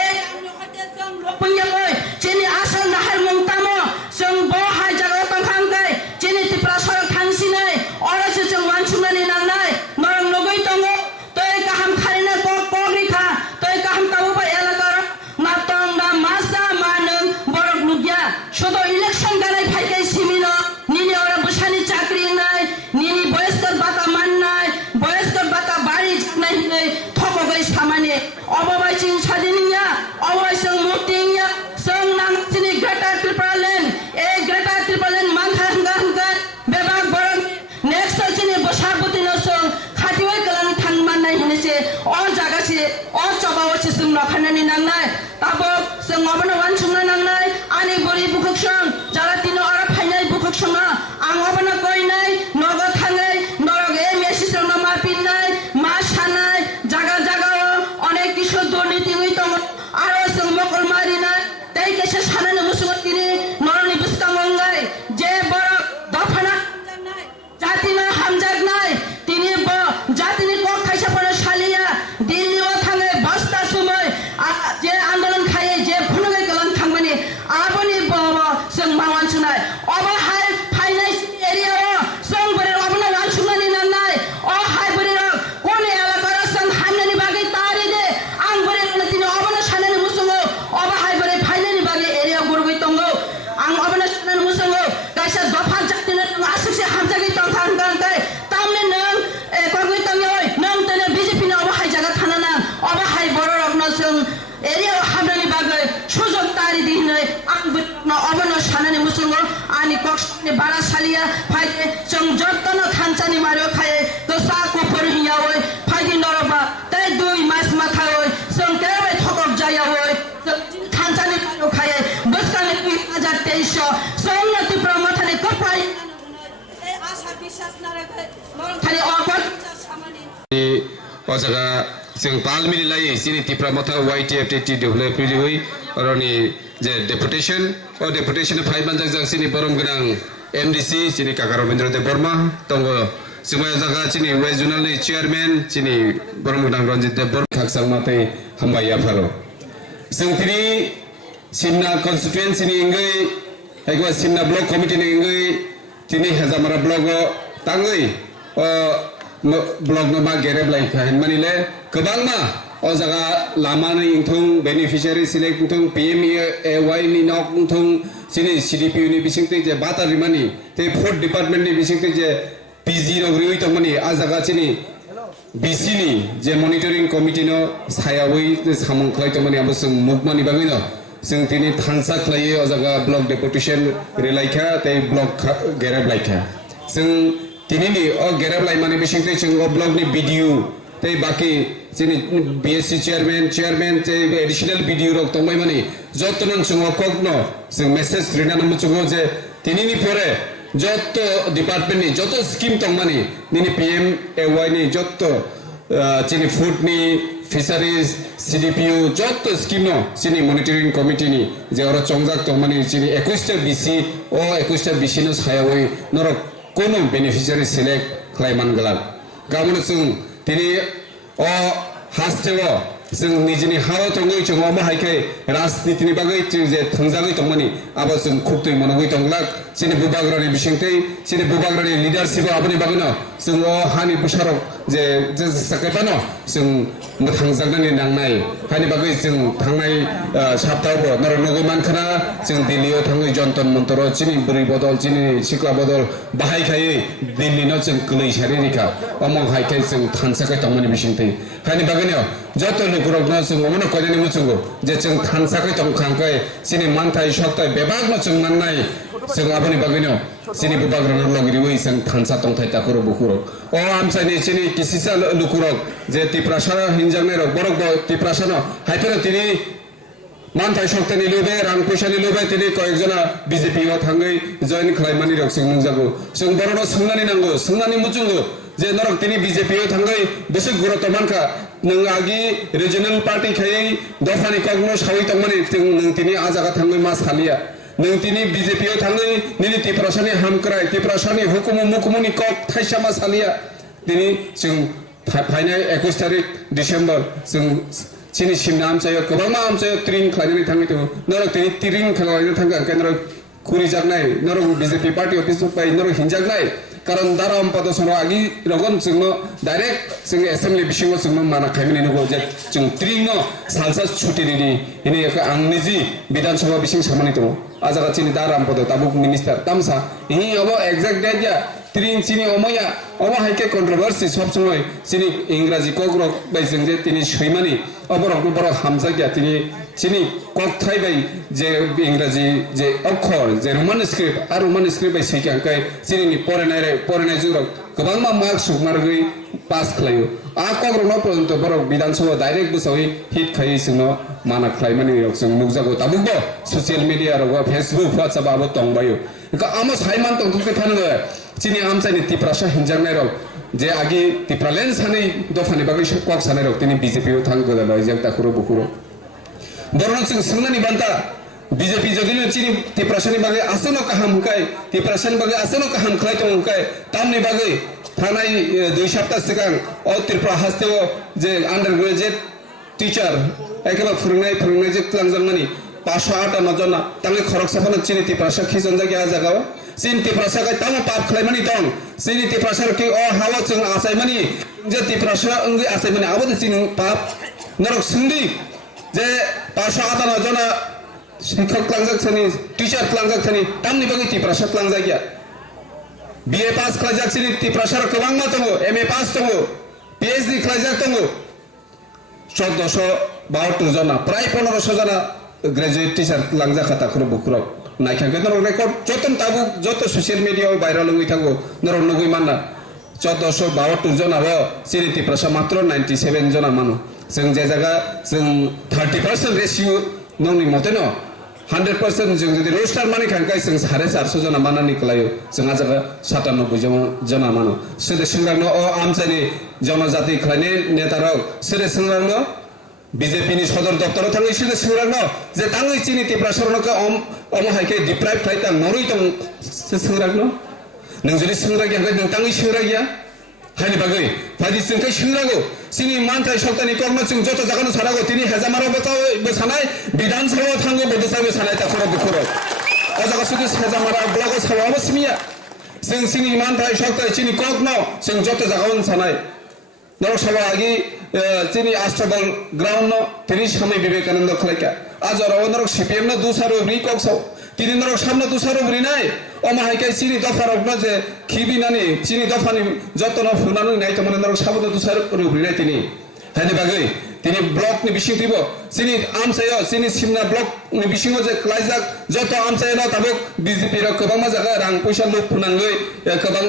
e amno hate sang lopunya boy chini asal nahar mungtamo sang bo hai jaga tong khangkai chini tiprasar sinai ora se chang wan chunani nang nai norang logoi tongo toy kaham kharina pogri kha toy kaham tabu ba elakar na tong na masa manung borok lugya shodo election ganai phaikai simino nini ora busani chakri nai nini boyeskar bata man nai boyeskar bata bari nai nai thoko gai samane obabai ching chadiniya obai sang mutinya sang nang chini greta tripalen e greta tripalen mangha hanga bebak borong next chini bosarpoti no song khatiwai kalang thangman nai hinese all jaga se all choba ochi sung rakhanani nang nai tabo sung obana wan chungna nang nai ani bori bukhuk song jara tino ara phainai bukhuk song ang obana koi nai nogo thangai norog e mesi song ma pin nai ma sanai jaga onek kisu doniti hui tong aro sung mokol mari nai tai kese sanane musung tini noroni buskamongai je borok dafana জাতিনা হামজাক নাই তিনি জাতিনি cock খাইছে পরে শালিয়া দিল্লিও থাঙ্গে বস্তা সময় যে আন্দোলন খাইয়ে যে ভুনুগে গলন no obono shanani musungo ani koksni bara salia phaide chung jottono thanchani mario khaye to sa ko porhiya hoy phaide noroba tai dui mas matha hoy chung kebe thokok jaya hoy thanchani mario khaye buskani 2023 somnati promothani kopai ei asha bishas na rakhe thani okon samani o jaga जों पाल मिलायै सिनि तिप्रा मथा YTFT develop होई अरनि जे deputation ओ deputation five जाग सिनि बरम गोनां MDC सिनि काका रविन्द्र देव बर्मा दङ जुमाय जागा सिनि वेस्ट जोनलनि चेयारमेन सिनि बरम गोनां रन्जित देव बर्मा खाकसां माते हामबाय आफारो जों तिनि सिमना कन्स्टिट्युएन्सिनि इंगै एगवा सिमना ब्लक कमिटिनि इंगै तिनि हेजामारा ब्लकआव ताङै ब्लक नमा गेरेबलाय खाहिन मानिले गोबांमा ओ जागा लामानि इंथुं बेनिफिशियारि सिलेक्ट इंथुं PMEAY नि नक इंथुं सिनि CDPU नि बिसिंते जे बातारि मानि ते फुड डिपार्टमेंट नि बिसिंते जे PG रग्रियै तमनि आ जागा सिनि BC नि जे मनिटरिंग कमिटि नो सायावै सामं खलाय तमनि आबो जों मुगमानि बागै न जों तिनि थानसा खलायो ओ जागा ब्लक डेपुटेशन रिलायखा ते ब्लक गेरेबलायखा जों तिनिनि ओ गेरेबलाय मानि बिसिंते जों ओ ब्लक नि BDU ते बाकी जोंनि BSC चेयरमेन ते एडिशनल BDU रक तंबाय मानि जतन जों कगनो जों मेसेज रिना नम जों जे तिनिनि परे जत डिपार्टमेंट नि जत स्कीम तंमानि निनि PMAY नि जत जोंनि फुड नि फिशारिज CDPU जत स्कीम नो जोंनि मनिटरिंग कमिटि नि जे अर चंजाक तंमानि जोंनि 21 टा BC ओ 21 टा BC नो सायावै नरक कोनो बेनिफिशियारि सिलेक्ट खालायमान गलाल गाबोन जों तिनि ओ हास्टेवा जों निजिनि हावा तंगै जों अमा हायखाय राजनीतिनि बागै जे थंजागै तंमानि आबा जों खुबतै मनगै तंलाक सिनि बुबाग्रानि बिसिंतै सिनि बुबाग्रानि लिडारशिप आबनि बागैनो जों ओ हानि बुसारक जे साकायबानो जों थांजागनानि नांनाय हानि बागै जों थांनाय सप्ताहबो नरनगै मानखाना जों दिल्लीयाव थाङै जन्तन मन्तर सिनि बुरै बदल सिनि सिख्ला बदल बाहायखायै दिल्लीनो जों गलै सारिनिखा अमा हायखाय जों थानसाखाय तंमानि बिसिंतै हानि बागैनो जत लुकुरकनो जों अमनो कयनि मुचुगो जे जों थानसाखाय तंखांखाय सिनि मानथाय सप्ताह बेबागनो जों नांनाय जों आबनि बागैनो सिनि बुबाग्रानो लगिरिवै जों थानसा तंथाय ताखुरो बुखुरो ओ आमसानि सिनि किसिसा लुकुरक जे तिप्रासा हिनजांनाय रक बरक तिप्रासानो हायफेरो तिनि मानथाय सप्ताहनि लुबे रां पैसानि लुबे तिनि कयजना BJP आव थाङै जयन खालायमानि रक जों नंजागो जों बरनो सोंनानै नांगो सोंनानै मुचुगो जे नरक तिनि BJP आव थाङै बेसे गुरुत्व मानखा नों आगि रिजनल पार्टी खायै दफानि कगनो सावै तंमानि नों तिनि आ जागा थाङै मा सालिया नों तिनि BJP आव थाङै निनि तिप्रासानि हामक्राय तिप्रासानि हुकुम मुकुमनि कक थाइसा मा सालिया तिनि जों फाइनाय 21 तारिख डिसेम्बर जों सिनि सिमना आमचायो गोबां आमचायो ट्रिं खालायनानै थाङै तो नरक तिनि ट्रिं खालायनानै थाङो केन्द्र खुरि जागनाय नरक BJP पार्टी अफिस बाय नरक हिनजागनाय कारण दाराम पदसन आगि रगन जोंनो डाइरेक्ट जों एसेम्बली बिसिङाव जोंनो माना खायमनि नुगो जे जों ट्रिंनो सालसा छुटिनि इनि आंनि जि विधानसभा बिसिं सामानि दङ आजागा चिनि दाराम पद ताबुक मिनिस्टार तामसा इ अब एक्जेक्ट डेट या ट्रिं चिनि अमया अमा हाइके कन्ट्रोवर्सी सब समय चिनि इंराजी कग्रक बाय जों जे तिनि सैमानि अबरक बर हामजा गया तिनि चिनि कक थाइबाय जे इंराजी जे अक्षर जे रोमान स्क्रिप्ट आ रोमान स्क्रिप्ट बाय सैखांखाय चिनि फरायनाय जुरक गोबां मा मार्क सुमारगै पास खालायो आ कग्रकनो पर्यन्त बरक विधानसभा डाइरेक्ट बसावै हिट खायै जोंनो माना खालायमानि रक जों नुजागो ताबुबो ससियेल मीडिया रक फेसबुक WhatsApp आबो तंबायो का आमो साइमान तंथुके फानगो चिनि आमचानि तिप्रासा हिनजांनाय रक जे आगि तिप्रालेन सानै दफानि बागै कक सानै रक तिनि BJP आव थांगो लाय जों ताखुरो बुखुरो बरनो जों सोंनानि बान्ता BJP जदिनो चिनि तिप्रासानि बागै आसनो काहाम हुकाय तिप्रासानि बागै आसनो काहाम खलाय तंग हुकाय तामनि बागै थानाय 2 सप्ताह सिगां अ त्रिपुरा हास्तेव जे अंडर ग्रेजुएट टीचर एकेबा फोरोंनाय जे क्लांजांमानि 508 जना तांगे खरक साफानो चिनि तिप्रासा खिजन जागिया जागाव सिन तिप्रासा गाय ताम पाप खलायमानि दं सिनि तिप्रासा के अ हावा जों आसायमानि जे तिप्रासा अंगै आसायमानि आबो चिनि पाप नरक सिंदि जे 508 जना शिक्षक क्लांजाक थनि टीचर क्लांजाक थनि तामनि बागै तिप्रासा क्लांजागिया BA पास खालायजाक सिनि तिप्रासा गोबां मा दङ MA पास दङ PhD खालायजाक दङ 1472 जना प्राय 1500 जना ग्रेजुएट टीचर लांजा खाता खरो बुखुराव naikhankhe norok record joton tabuk joto social media viral hoi thago norok nugui manna 1472 জন abo chini tiprasa matro 97 জন mano जों जे जायगा जों 30% रेशियो नंनि मतेनो 100% जों जुदि रोस्टार माने खांखाय जों 450 जना मानानि खलायो जों जायगा 97 जना मानो सेदे सिंगारनो अ आमसानि जनजाति खलायनि नेतारक सेदे सिंगारनो बीजेपी नि सदर दफ्तर थाङै सेदे सिंगारनो जे ताङै चिनि तिप्रासरनोखौ अम हायखे डिप्राइभ खायता नरै दं सिंगारनो नों जुदि सिंगार गैया नों ताङै सिंगार गैया हायनि बागै फादि जोंखै सिंगारगौ सिनि मानथाय सप्तानि कर्म जों जत जागानो सारागौ तिनि हेजामाराव बसानाय बिधानसभायाव थांगौ बदसाबो सानाय ताखरो बुखरो अजागा सुदि हेजामारा ब्लगो सावाबो सिमिया जों सिनि मानथाय सप्ताय सिनि कर्म जों जत जागानो सानाय नरक सभा आगि तिनि आस्ट्रबल ग्राउंड न तिनि समय विवेकानंद खलायका आजराव नरक सीपीएम न दुसारो ब्रि कक्सौ तिनि नरक सामने दुसारो ब्रि नाय अमाहायखाय सिनि दफारक न जे खिबिनानि सिनि दफानि जतन फुनानै नाय तमने नरक साबनो दुसारो ब्रि नाय तिनि हायनि बागै तिनि ब्लक नि बिसिंथिबो सिनि आमसायो सिनि सिमना ब्लक नि बिसिङो जे क्लाइजाक जत आमसायो न ताबक बीजेपी र गोबां जागा रां पैसा लुप फुनाङै गोबां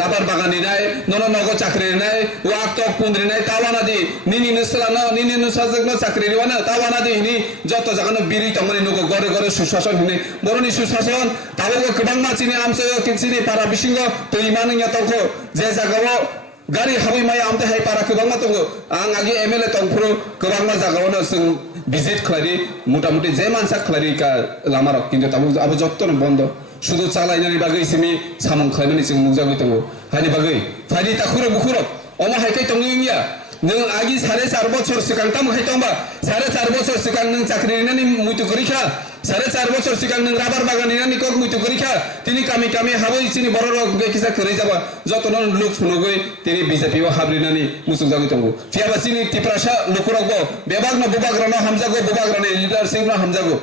राबार बागाननि नाय नन नगो चाकरि नाय वाक टक पुन्द्रि नाय तावानादि निनि नसलानो निनि नसाजगनो चाकरि निवानो तावानादि हिनि जत जागानो बिरि तमने नगो गरे गरे सुशासन हिनि बरनि सुशासन ताबक गोबां मानसिनि आमसायो किनसिनि पारा बिसिङो तैमानि यातखो जे जागाव गारि हाबै माय आमते हाय पारा गोबां मा दङ आं आगे एमएलए तंफ्रो गोबां मा जागावनो जों ভিজিট खालारि मुटामुटि जे मानसा खालारि का लामाराव किन्तु ताबो आबो जत्तन बन्द शुधु चालायनानि बागै सिमि सामं खालायनानि जों मुजागै दङ हानि बागै फायदि ताखुरो बुखुरो अमा हायखाय तंगिया नों आगि 4.5 বছর सिगां ताम हायतंबा 4.5 বছর सिगां नों चाकरि निनानि मुइतु गरिखा 4.5 বছর सिगां नों राबार बागान निनानि कक मुइतु गरिखा तिनि कामि कामि हाबै सिनि बरर गैकिसा करै जाबा जतन लुक फुनुगै तिनि बिजेपिआव हाब्रिनानि मुसुक जागै दङ फियाबा सिनि तिप्रासा लुकुरगबो बेबागनो बुबाग्रानो हामजागो बुबाग्रानि लिडार सिंग्रा हामजागो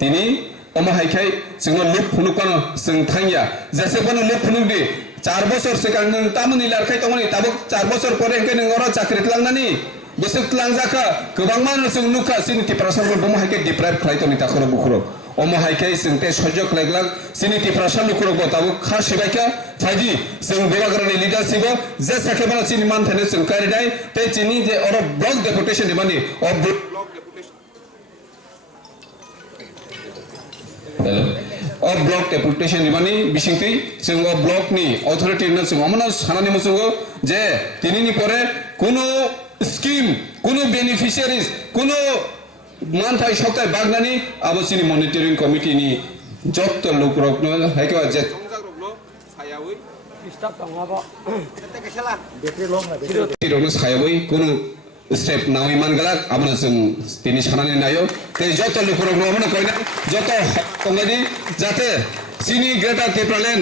तिनि अमा हायखाय जोंनो लुक फुनुकानो जों थांया जेसेबानो लुक फुनुदि 4 বছর सिगां नों तामनि लारखाय तमनि ताबो 4 বছর परे हेंके नों अर चाकरि लांनानि बेसो लांजाखा गोबां मान जों नुखा सिनि तिप्रासाखौ बम हायके डिप्राइभ खालायतनि ताखरो बुखरो अम हायके जों ते सह्य खालायग्ला सिनि तिप्रासा लुखरो ताबो खासिबायका फायदि जों बेबाग्रानि लिडारशिप जे साखेबाना सिनि मान थाने जों कारिदाय ते चिनि जे अर ब्लक डेपुटेशन दिमानि अ ब्लक डेपुटेशन हेलो और ब्लॉक डेपुटेशन दिमानि बिसिंथि जों ब्लॉक नि अथॉरिटी न जों अमना सानानि मुसुगो जे तिनिनि परे कुनु स्कीम कुनु बेनिफिशियारिज कुनु मानथाय सप्ताय बागनानि आबसिनि मनिटरिंग कमिटी नि जत्त लोकरकनो हायका जे जंजाग्रबनो सायावै स्टाफ दङाबो केसेला बेट्रि लंना सायावै कुनु स्टेप नावै मानगला आबना जों तिनि सानानि नायो ते जत्त लोकरकनो अमना कयना जत्त तंगादि जाते सिनि ग्रेटर टिप्रालेन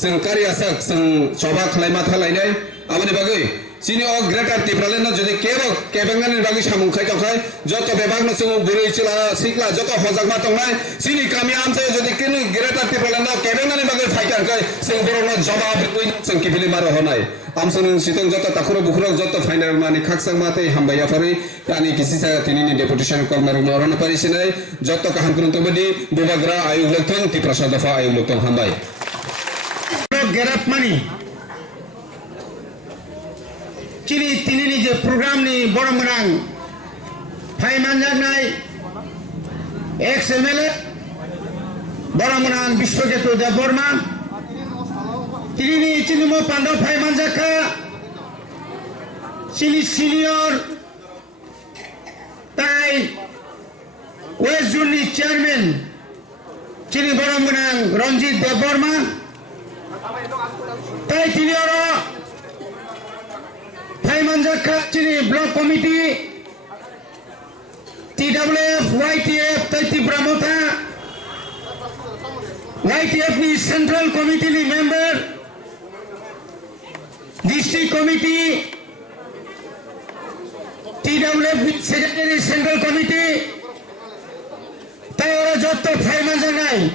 जों कारियासाक जों सभा खालायमा थालायनाय आबनि बागै सिनि अ ग्रेटर टिप्रालेन जदि केबेंगानि बागै सामुंखाय तंखाय जत बेबागनो जों बुरै चिला सिक्ला जत हजागमा तंनाय सिनि कामि आमसे जदि किनि ग्रेटर टिप्रालेन केबेंगानि बागै फायखांखाय जों बरनो जवाब जों किफिलि मारो हनाय आमसोन सितों जत ताखुरो बुखुरो जत फाइनाल मानि खाकसां माते हामबाया फारि यानि किसिसा तिनिनि डेपुटेशन कर्मरु नरन परिसिनाय जत काहाम कुनतबदि बुबाग्रा आयोग लथों तिप्रासा दफा आयोग लथों हामबाय गेराप मानि चिनि तिनिनि जे प्रोग्राम नि बरमगोनां फाइमानजानाय एक्स एमएलए बरमगोनां विश्वकेतु देबबर्मा तिनिनि चिनिमो पांडव फाइमानजाखा चिनि सिनियर ताइ वेस्ट जोननि चेयारमेन चिनि बरमगोनां रंजित देबबर्मा ताइ तिनियर फाइमानजाखा चिनि ब्लक कमिटी TWF YTF ताइ तिब्रामथा YTF नि सेंट्रल कमिटी नि member district committee TWF secretary central committee ताइ अर जत्त फाइमानजानाय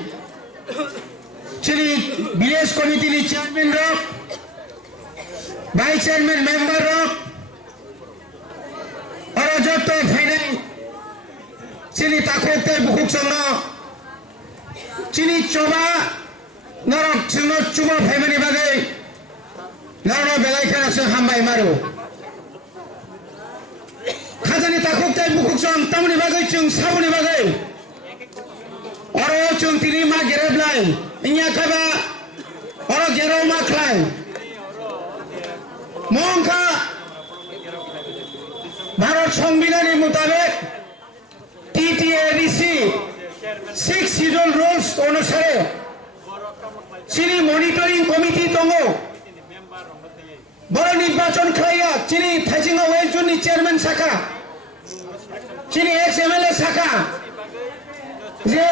चिनि विलेज कमिटी नि चेयरमैन रक भाइस चेयरमैन मेंबर रक और जत्त তাকে বুকুক সঙ্গ চিনি চবা নরক চিহ্ন চুব ভাইমানি বাগে নর বেলাইখানাসে হামবাই মারো খাজানি তাকে বুকুক সং তামনি বাগে চুং সাবনি বাগে অর চুং তিনি মা গেরেবলাই ইয়া খাবা অর গেরো মা খাই মংখা ভারত সংবিধানের মোতাবেক টিটিএডিসি 6 শিডিউল রুলস অনুসারে চিনি মনিটরিং কমিটি দङ বড় নির্বাচন খাইয়া চিনি থাইজিঙ্গা ওয়েলজুনি চেয়ারম্যান শাখা চিনি এক্স এমএলএ শাখা যে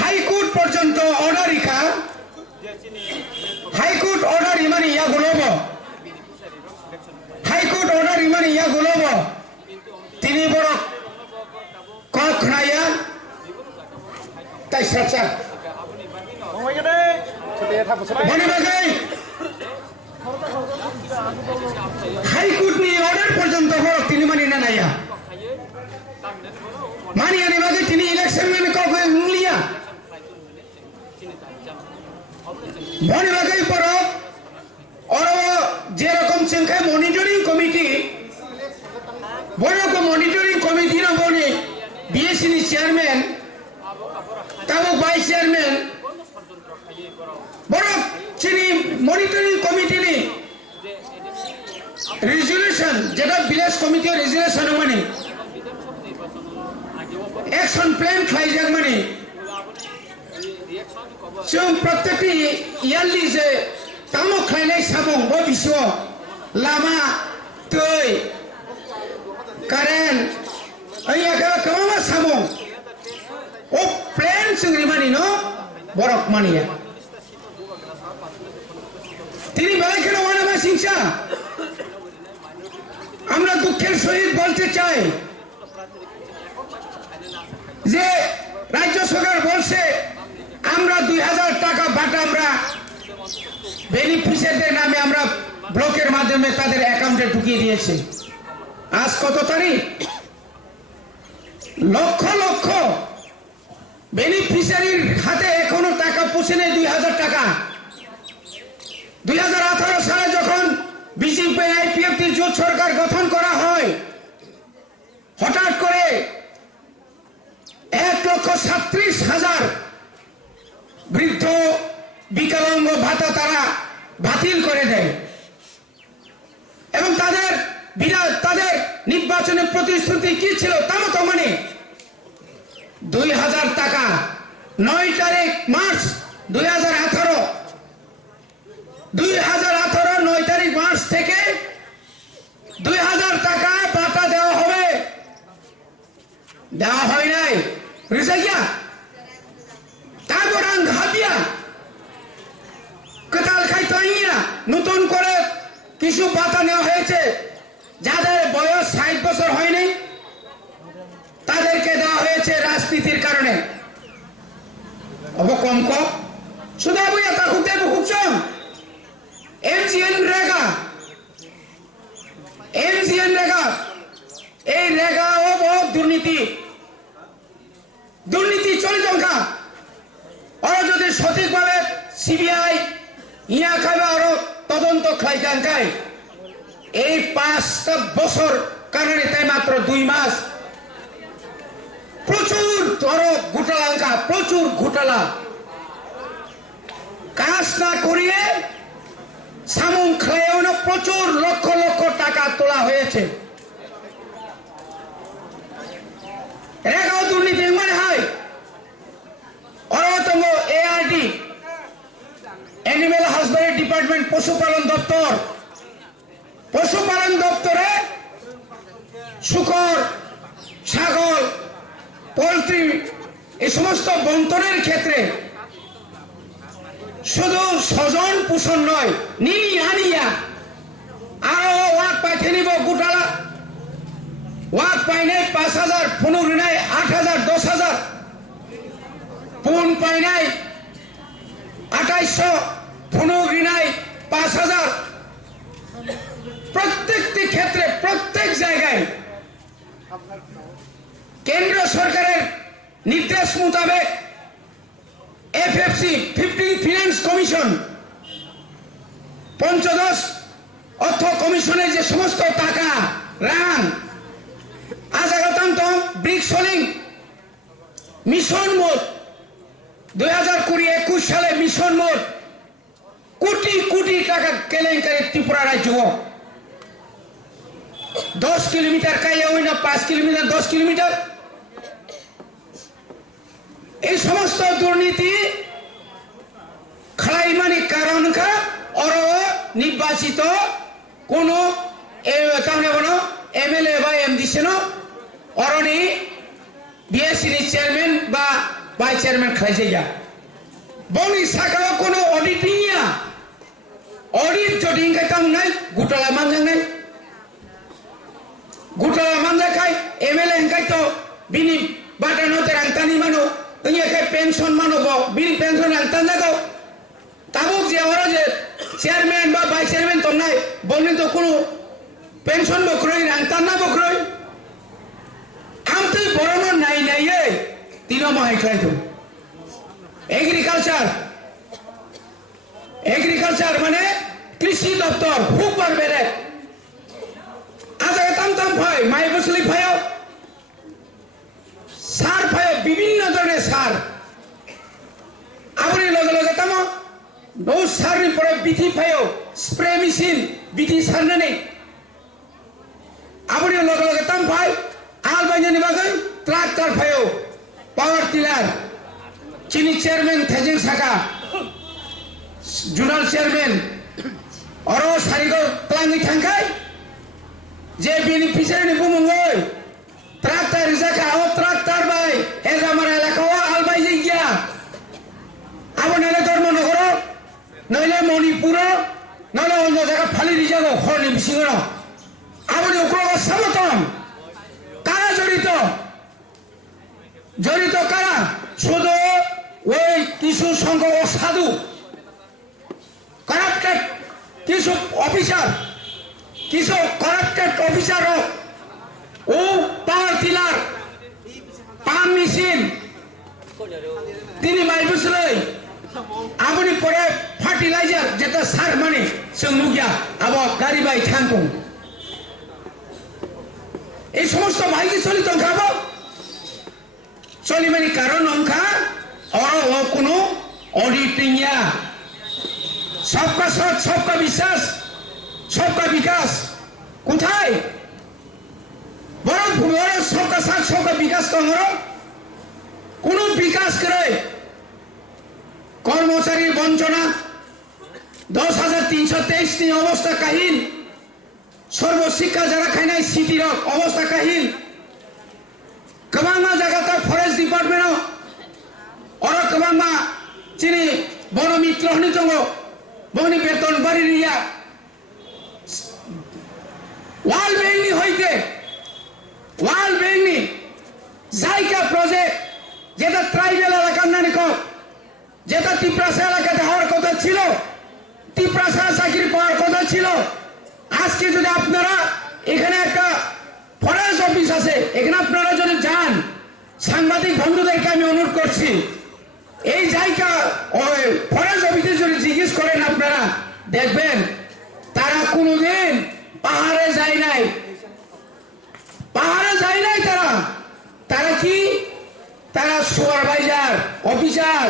হাইকোর্ট পর্যন্ত অর্ডার ইকা হাইকোর্ট অর্ডার ইমানি ইয়া গুলোব হাইকোর্ট অর্ডার ইমানি ইয়া গুলোব তিনি বড় কক নাইয়া তাই সাচা মনে বাগাই হাইকোর্ট নি অর্ডার পর্যন্ত বড় তিনি মানি না নাইয়া মানি আনি বাগে তিনি ইলেকশন মানে কক ইংলিয়া মনে বাগাই পর और যেরকম সংখ্যায় মনিটরিং কমিটি বড় মনিটরিং কমিটি না বনে বিএসসি নি চেয়ারম্যান তাও ভাইস চেয়ারম্যান বড় চিনি মনিটরিং কমিটি নি রেজুলেশন যেটা ভিলেজ কমিটি রেজুলেশন মানে অ্যাকশন প্ল্যান খাইজাক মানে जों प्रत्येकটি ইয়ারলি যে तामो खायनाय साबुं बो बिसो लामा दै कारेन्ट अया का कमा साबुं ओ प्लेन सिंगरि मानि न बरफ मानिया তিনি বেলাইখানা ওয়ানামা সিংসা আমরা দুঃখের সহিত বলতে চাই যে রাজ্য সরকার বলছে আমরা 2000 টাকা বাটা আমরা বেনিফিশিয়ারিদের নামে আমরা ব্লকের মাধ্যমে তাদের অ্যাকাউন্টে ঢুকিয়ে দিয়েছি আজ কত তারিখ লক্ষ লক্ষ বেনিফিশিয়ারির হাতে এখনো টাকা পৌঁছে নেই 2000 টাকা 2018 সালে যখন বিজেপি আইপিএফটি জোট সরকার গঠন করা হয় হঠাৎ করে 1,37,000 বৃদ্ধ বিকলাঙ্গ ভাতা তারা বাতিল করে দেয় এবং তাদের নির্বাচনের প্রতিশ্রুতি কি ছিল তা মতো মানে 2000 টাকা 9 তারিখ মার্চ 2018 9 তারিখ মার্চ থেকে 2000 টাকা বাটা দেওয়া হবে দেওয়া হয় নাই রিজাইয়া তারপর ঘাবিয়া কতাল খাইতাইয়া নতুন করে কিছু বাতা নেওয়া হয়েছে যাদের বয়স 60 বছর হয়নি তাদেরকে দেওয়া হয়েছে রাজনীতির কারণে অব কম কম সুদা বইয়া তা খুঁজতে খুঁজছন এমজিএন রেগা এই রেগা ও বহুত দুর্নীতি চলিত ওরা যদি সঠিকভাবে সিবিআই ইয়া খাবে আরো তদন্ত খাইতাম চাই এই 5টা বছর কারণে তাই মাত্র 2 মাস প্রচুর ধরো ঘোটালা প্রচুর ঘোটালা কাজ না করিয়ে সামুং খেয়েও না প্রচুর লক্ষ লক্ষ টাকা তোলা হয়েছে রেগাও দুর্নীতি মানে হয় অন্যতম এআরডি অ্যানিমেল হাজবেন্ডারি ডিপার্টমেন্ট পশুপালন দপ্তরে শুকর ছাগল পোল্ট্রি এই সমস্ত বন্টনের ক্ষেত্রে শুধু স্বজন পোষণ নয় নিনি আনিয়া আরো ওয়াক পাইতে নিব গোটালা ওয়াক পাইনে 5,000 পুনর নাই 8,000 10,000 পুন পাইনাই 2800 পুনর নাই 5,000 প্রত্যেকটি ক্ষেত্রে প্রত্যেক জায়গায় কেন্দ্র সরকারের নির্দেশ মোতাবেক FFC 15 ফিনান্স কমিশন পঞ্চদশ অর্থ কমিশনের যে সমস্ত টাকা রাং আজাগতান্ত ব্রিক সোলিং মিশন মোট 2020-21 সালে মিশন মোট কোটি কোটি টাকা কেলেঙ্কারি ত্রিপুরা রাজ্য 10 কিলোমিটার কাইয়া হই না 5 কিলোমিটার 10 কিলোমিটার এই সমস্ত দুর্নীতি খাইমানি কারণ অর নির্বাচিত কোন MLA বা MDC অরনি BSC চেয়ারম্যান বা ভাইস চেয়ারম্যান খাইছে বনি সাকাও কোনো অডিটিং অডিট যদি ইনকাইতাম নাই গুটালা মানজাং নাই গুটালা মানজাখাই MLA ইনকাইতো বিনি বাটানো তেরাংতানি মানো ইনকাই পেনশন মানো বিনি পেনশন রাংতান জাগো তাবুক যে ওরা যে চেয়ারম্যান বা ভাইস চেয়ারম্যান তো নাই বলনি তো কোনো পেনশন বকরই রাংতান না বকরই আমতেই বড় নাই নাই তিন মাহাই খাইতো এগ্রিকালচার মানে কৃষি দপ্তর খুব পারবে রে আজ তাম ভাই মাই বসলি ভাই সার ভাই বিভিন্ন ধরনের সার আপনি লগে লগে তাম নৌ সারনি পরে বিধি ভাই স্প্রে মেশিন বিধি সারনে নেই আপনি লগে লগে তাম ভাই আল বাইজানি বাগান ট্রাক্টর ভাই পাওয়ার টিলার চিনি চেয়ারম্যান থেজিং সাকা জোনাল চেয়ারম্যান অর সারিগর প্লাঙ্গি থাঙ্কাই যে বেনিফিশিয়ারি বুমঙ্গই ট্রাক্টর জাকা ও ট্রাক্টর বাই হেজ আমার এলাকা আলবাই গিয়া আবার নইলে ধর্মনগর নইলে মণিপুর নইলে অন্য জায়গা ফালি রিজাব খরনি বিশিঙর আবার ওগুলো সমতম কারা জড়িত কারা শুধু ওই কিছু সংঘ অসাধু কারাপ্টেড কিছু অফিসার কিছু কারাপ্টেড অফিসার ও পাওয়ার টিলার পাম্প মেশিন তিনি মাইবুসলাই আপনি পরে ফার্টিলাইজার যেটা সার মানে সঙ্গিয়া আবার গাড়ি বাই থাঙ্কু এই সমস্ত ভাইকে চলিত খাবো চলিমানি কারণ অঙ্কা और কোনো ऑडिटिंग सबका साथ सबका विश्वास सबका विकास কোথায় বড় বড় सबका साथ सबका विकास কংগ্রেস কোন বিকাশ করে কর্মচারী বঞ্চনা 10,323 টি অবস্থা কাহিল সর্বশিক্ষা যারা খাইনাই সিটির অবস্থা কাহিল কবাংমা জায়গাটা ফরেস্ট ডিপার্টমেন্ট और कबांगमा चिनी बनो मित्र हनी तंगो बनी बेतन बारी रिया वाल बेंगनी होइते वाल बेंगनी जायका प्रोजेक्ट जेटा ट्राइबल एलाका नानिको जेटा तिप्रासा एलाकाते हওয়ার কথা ছিল तिप्रासा চাকরি পাওয়ার কথা ছিল আজকে যদি আপনারা এখানে একটা ফরেস্ট অফিস আছে এখানে আপনারা যদি যান সাংবাদিক বন্ধুদেরকে আমি অনুরোধ করছি এই জায়গা ওই ফরেস্ট অফিসে যদি জিজ্ঞেস করেন আপনারা দেখবেন তারা কোনোদিন পাহাড়ে যায় নাই তারা কি তারা সুপারভাইজার অফিসার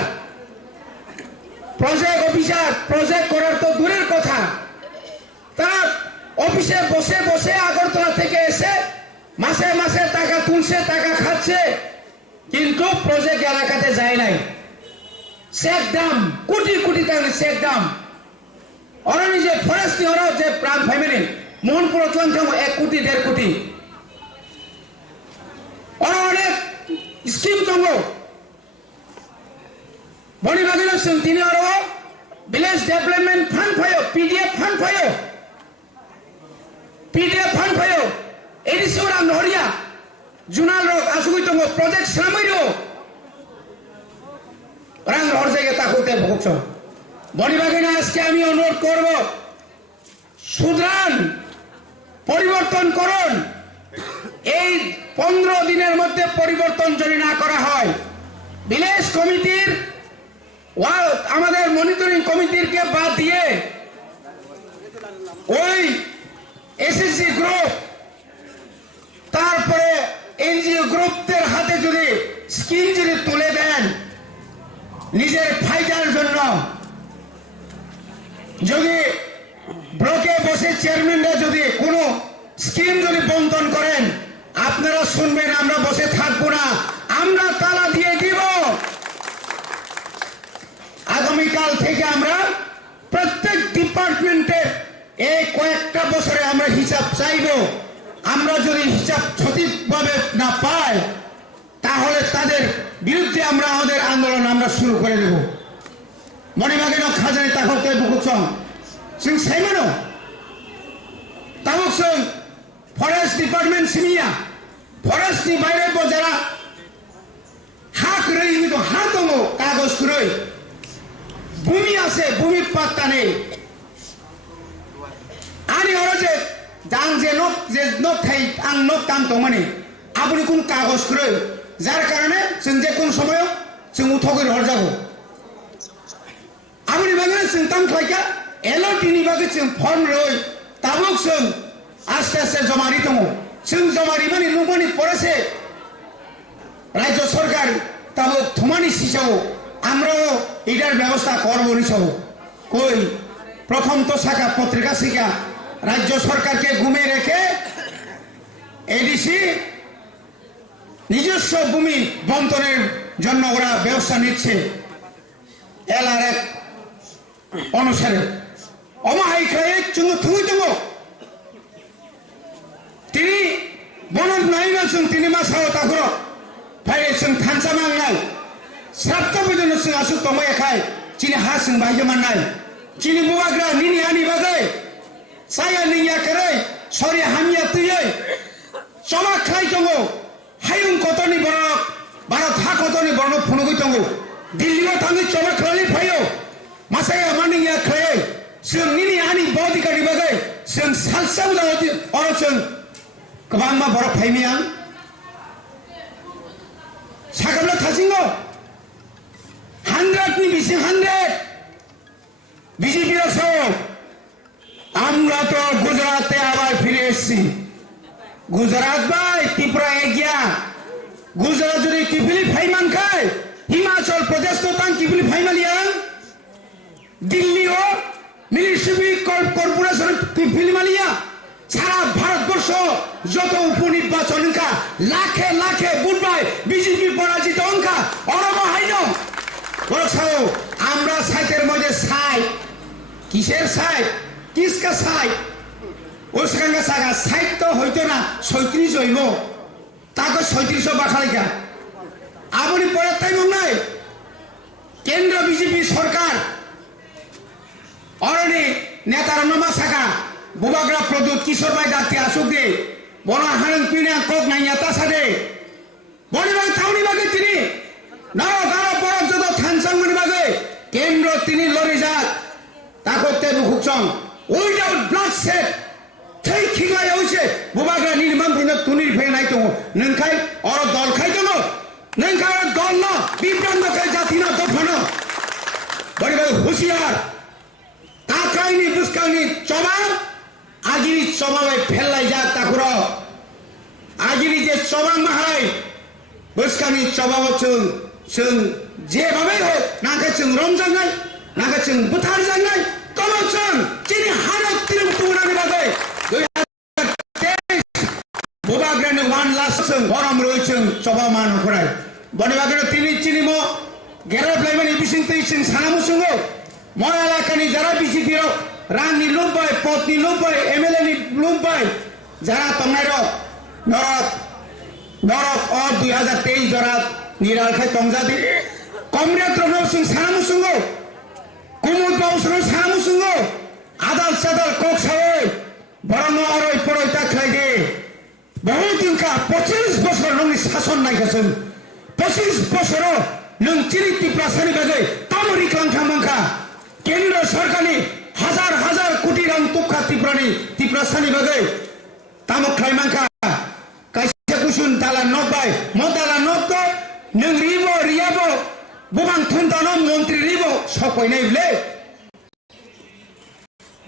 প্রজেক্ট করার তো দূরের কথা তারা অফিসে বসে বসে আগরতলা থেকে এসে মাসে মাসে টাকা তুলছে টাকা খাচ্ছে কিন্তু প্রজেক্ট এলাকাতে যায় নাই চেক দাম কোটি কোটি টাকা চেক দাম অরনি যে ফরেস্ট নিহর যে প্রাণ ফ্যামিলি মোহনপুর অঞ্চল 1 কোটি 1.5 কোটি অনেক স্কিম দङ বনি বাগিল जों তিনি আরো ভিলেজ ডেভেলপমেন্ট ফান্ড ফাयो পিডিএফ ফান্ড ফাयो এডিসিও রাম হরিয়া জুনাল রক আসুগই দङ প্রজেক্ট সামাইরো রাং হরজায়গা তাকুতে ভুগছ বনি বাগিনা আজকে আমি অনুরোধ করব সুদ্রান পরিবর্তন করুন এই 15 দিনের মধ্যে পরিবর্তন যদি না করা হয়, ভিলেজ কমিটির আমাদের মনিটরিং কমিটিকে বাদ দিয়ে ওই এসএসসি গ্রুপ তারপরে এনজিও গ্রুপদের হাতে যদি স্কিম যদি তুলে দেন নিজের ফায়দার জন্য, যদি ব্লকে বসে চেয়ারম্যানরা যদি কোনো স্কিম যদি বন্টন করেন, আপনারা শুনবেন আমরা বসে থাকবো না, আমরা তালা দিয়ে দিব। আগামীকাল থেকে আমরা প্রত্যেক ডিপার্টমেন্টের এই কয়েকটা বছরে আমরা হিসাব চাইব। আমরা যদি হিসাব সঠিকভাবে না পাই তাহলে তাদের বিরুদ্ধে আমরা আমাদের আন্দোলন আমরা শুরু করে দেব। মণিবাগেন খাজানি তাহলে বুকুচং जों साइमानो ताबुक जों फरेस्ट डिपार्टमेंट सिमिया फरेस्ट नि बायरे बजारा हा करै नि हा दङ कागज करै भूमि আছে भूमि पात्ता নেই आनि हरो जे दां जे नक थाइ आं नक दाम दं माने आबुनि कोन कागज करै जार कारणे जों जे कोन समय जों उठगै हर जागो आबुनि बागै जों तां खायका एलओटिनि बागै जों फर्म रय ताबुक जों आस्ते आस्ते जमारि दङ जों जमारि माने लुमानि परेसे राज्य सरकार ताबुक थमानि सिसाव আমরাও এটার ব্যবস্থা করব নিছাও কই প্রথম তো শাখা পত্রিকা শিকা রাজ্য সরকারকে ঘুমে রেখে এডিসি নিজস্ব ভূমি বন্টনের জন্য ওরা ব্যবস্থা নিচ্ছে এলআরএফ অনুসারে অমাহাই খায় চুঙ্গু থুই দङ তিনি বনন নাইনা जों তিনি মাসাও তাগর ফাইরে जों थानसा नांनाय साबता बिदिनो जों आसु दंबायखाय चिनि हा जों बायजो माननाय चिनि बुवाग्रा निनि आनि बागै साया निया करे सरि हामिया तुयै समा खाय दङ हायुं कतनि बरक भारत हा कतनि बरन फुनुगै दङ दिल्लीआव थाङै समा खालि फायो मासाया मानिया खाय जों निनि आनि बदिकानि बागै जों सालसाव दावदि अर जों गोबां मा बरक फायमियां सागाबला थासिङो 100 বিশি 100 বিজেপি সব আমরা তো গুজরাটে আবার ফিরে এসেছি গুজরাট ভাই ত্রিপুরা এগিয়া গুজরাট যদি কিফিলি ফাইমান খায় হিমাচল প্রদেশ তো তান কিফিলি ফাইমালিয়ান দিল্লিও মিউনিসিপাল কর্পোরেশন কিফিলি মালিয়া সারা ভারতবর্ষ যত উপনির্বাচন অঙ্কা লাখে লাখে বুধবাই বিজেপি পরাজিত অঙ্কা অরবা হাইন বলছাও আমরা সাইটের মধ্যে সাইট কিসের সাইট কিসকা সাইট ওসকাঙ্গা সাগা সাইট তো হইতো না 37 হইব তাকে 37 বাখালিকা আপনি পরে তাই মনে কেন্দ্র বিজেপি সরকার অরণি নেতার নমা সাগা বুবাগ্রা প্রদূত কিশোর ভাই দাঁতি আসুক দে বড় হারন পিনা কক নাইয়া তাসাদে বড়িবাগ থাউনি বাগে তিনি নারো গারো পরক যত থানসাংমনি বাগে কেন্দ্র তিনি লড়ে যাক তাকতে বুকুচং উইদাউট ব্লাড সেট থৈ খিগাই হইছে বুবাগ্রা নির্মাণ দিন তুনির ফে নাই তো নংখাই অর দল খাই দङ নংখাই দল ন বিভ্রান্ত খাই জাতি না দফন বড়িবাগ হুঁশিয়ার তাকাইনি বুসকানি চবা আগিরি চবাবে ফেললাই যাক তাকুর আগিরি যে চবাং মাহাই বুসকানি চবাব जों जेभाबै हो नाखा जों रंजानाय नाखा जों बुथार जानाय तब जों चिनि हारत तिरुपतिनि बागै 2023 बुबाग्रानि 1 लाख जों गरम रय जों चबा मान फराय बनि बागै तिनि चिनि मो गेराफ्लायमानि बिसिं तै जों सानामु संगो मय एलाकानि जारा बिजेपि रांनि लुबाय पदनि लुबाय एमएलए नि लुबाय जारा तंनाय नरक और 2023 जरा निरालखाय तंजादि कमरेड रनव सिंह सानामुसुंगो कुमुद बाउसुंगो सानामुसुंगो आदाल सादाल कक सावै बरन अरय परय ताखलाय दे बहुत दिनका 25 बছर नोंनि शासन नायगासों 25 बছर नों चिरि तिप्रासानि बागै तामरि क्लांखा मांखा केंद्र सरकारनि हाजार हाजार कोटी रां तुखा तिप्रासानि बागै तामख्लाय मांखा পুসুন দালা নক বাই ম দালা নক তো নং রিবো রিয়াবো বুবাং থুনতানো মন্ত্রী রিবো সপয়নাই বলে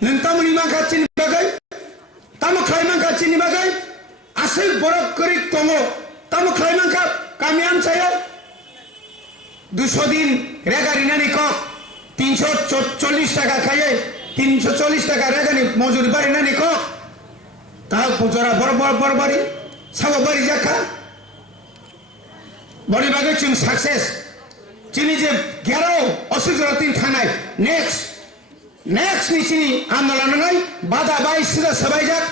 नोंथांमोननि माखासेनि बागै तामुखलाय माखासेनि बागै आसै बरफ करि दङ तामुखलाय माखा गामि आमसायाव 200 दिन रेगारिनानि कक 340 टाका खायो 340 टाका रेगानि मजुरि बारिनानि कक ता पुजरा बरबारि साबाबारि जाखा बनि बागै जों साक्सेस जोंनि जे 11 असुजरा दिन थानाय नेक्स्ट নিচিনি আন্দোলন নয় বাধা বাই সুদা সবাই যাক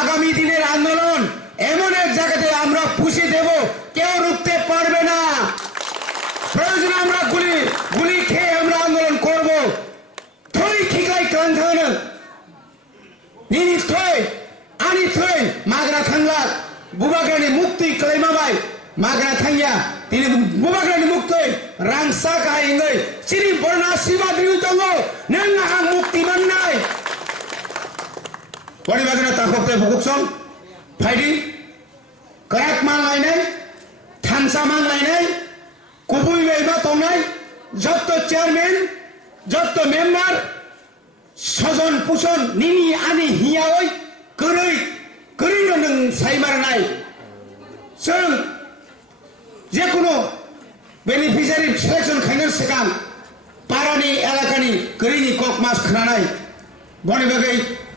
আগামী দিনের আন্দোলন এমন এক জায়গাতে আমরা পুষে দেব কেউ রুখতে পারবে না প্রয়োজনে আমরা গুলি খেয়ে আমরা আন্দোলন করব থই খিকাই কান থানো নিনি থই আনি থই মাগরা থাংলা বুবাগ্রানি মুক্তি খালাইমাবাই মাগরা থাংয়া তিনি বুবাগ্রানি মুক্তি রাংসা গাইङै सिरि बरना सिबा दिउ दङ नों आं मुक्ति मोननाय बनि बागना ताखोते भुगसं फाइटिं कराक मांलायनाय थानसा मांलायनाय कुबुइ बेबा तंनाय जत्त चेयारमैन जत्त मेम्बार सजन पुसन निनि आनि हियावै करै नों साइमारनाय जों जेकुनु बेनिफिसियारि सिलेक्शन खायनो सिगां पारानि एलाकानि गोरिनि कक मास खोनानाय बनि बागै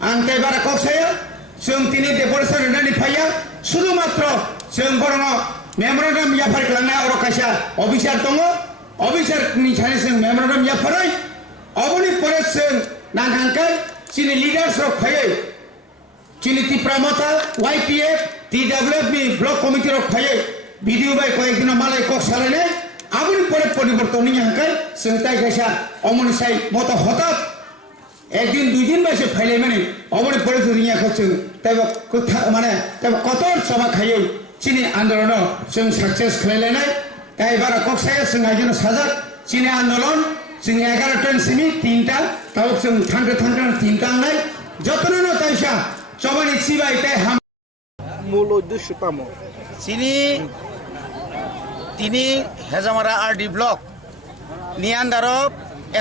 आं तेबारा कक साया जों दिनै डेपुटेसन होनानै फैया शुधु मात्र जों बरनो मेमोरेन्डाम याफार खालामनाय अर कायसा अफिसार दङ अफिसारनि सानै जों मेमोरेन्डाम याफारै अबनि परे जों नांहांखाय जोंनि लिडार्स रक फैयो जोंनि तिप्रामथा YPF TWF ब्लक कमिटि रक फैयो भिडिअ बाय कयेकदिन मालाय कक सालायनाय आबुनि परे परिवर्तन हांखाय जों ताइ कायसा अमनसाय मत हठाৎ একদিন দুই দিন বাইসে ফাইলে মানে অবনি পরে দুনিয়া করছে তাই মানে তাই কতর সভা খাইयो চিনি আন্দোলন जों সাকসেস খাইলাयनाय তাই বারা কক্সায় जों आइजों साजा চিনি আন্দোলন जों 11 टन सिमी 3टा তাও जों थांगो তিনটা নাই যতন তাইসা চবানি সিবাই তাই হাম মূল উদ্দেশ্য তামো তিনি হেজামারা RD ব্লক নিয়ান্দারব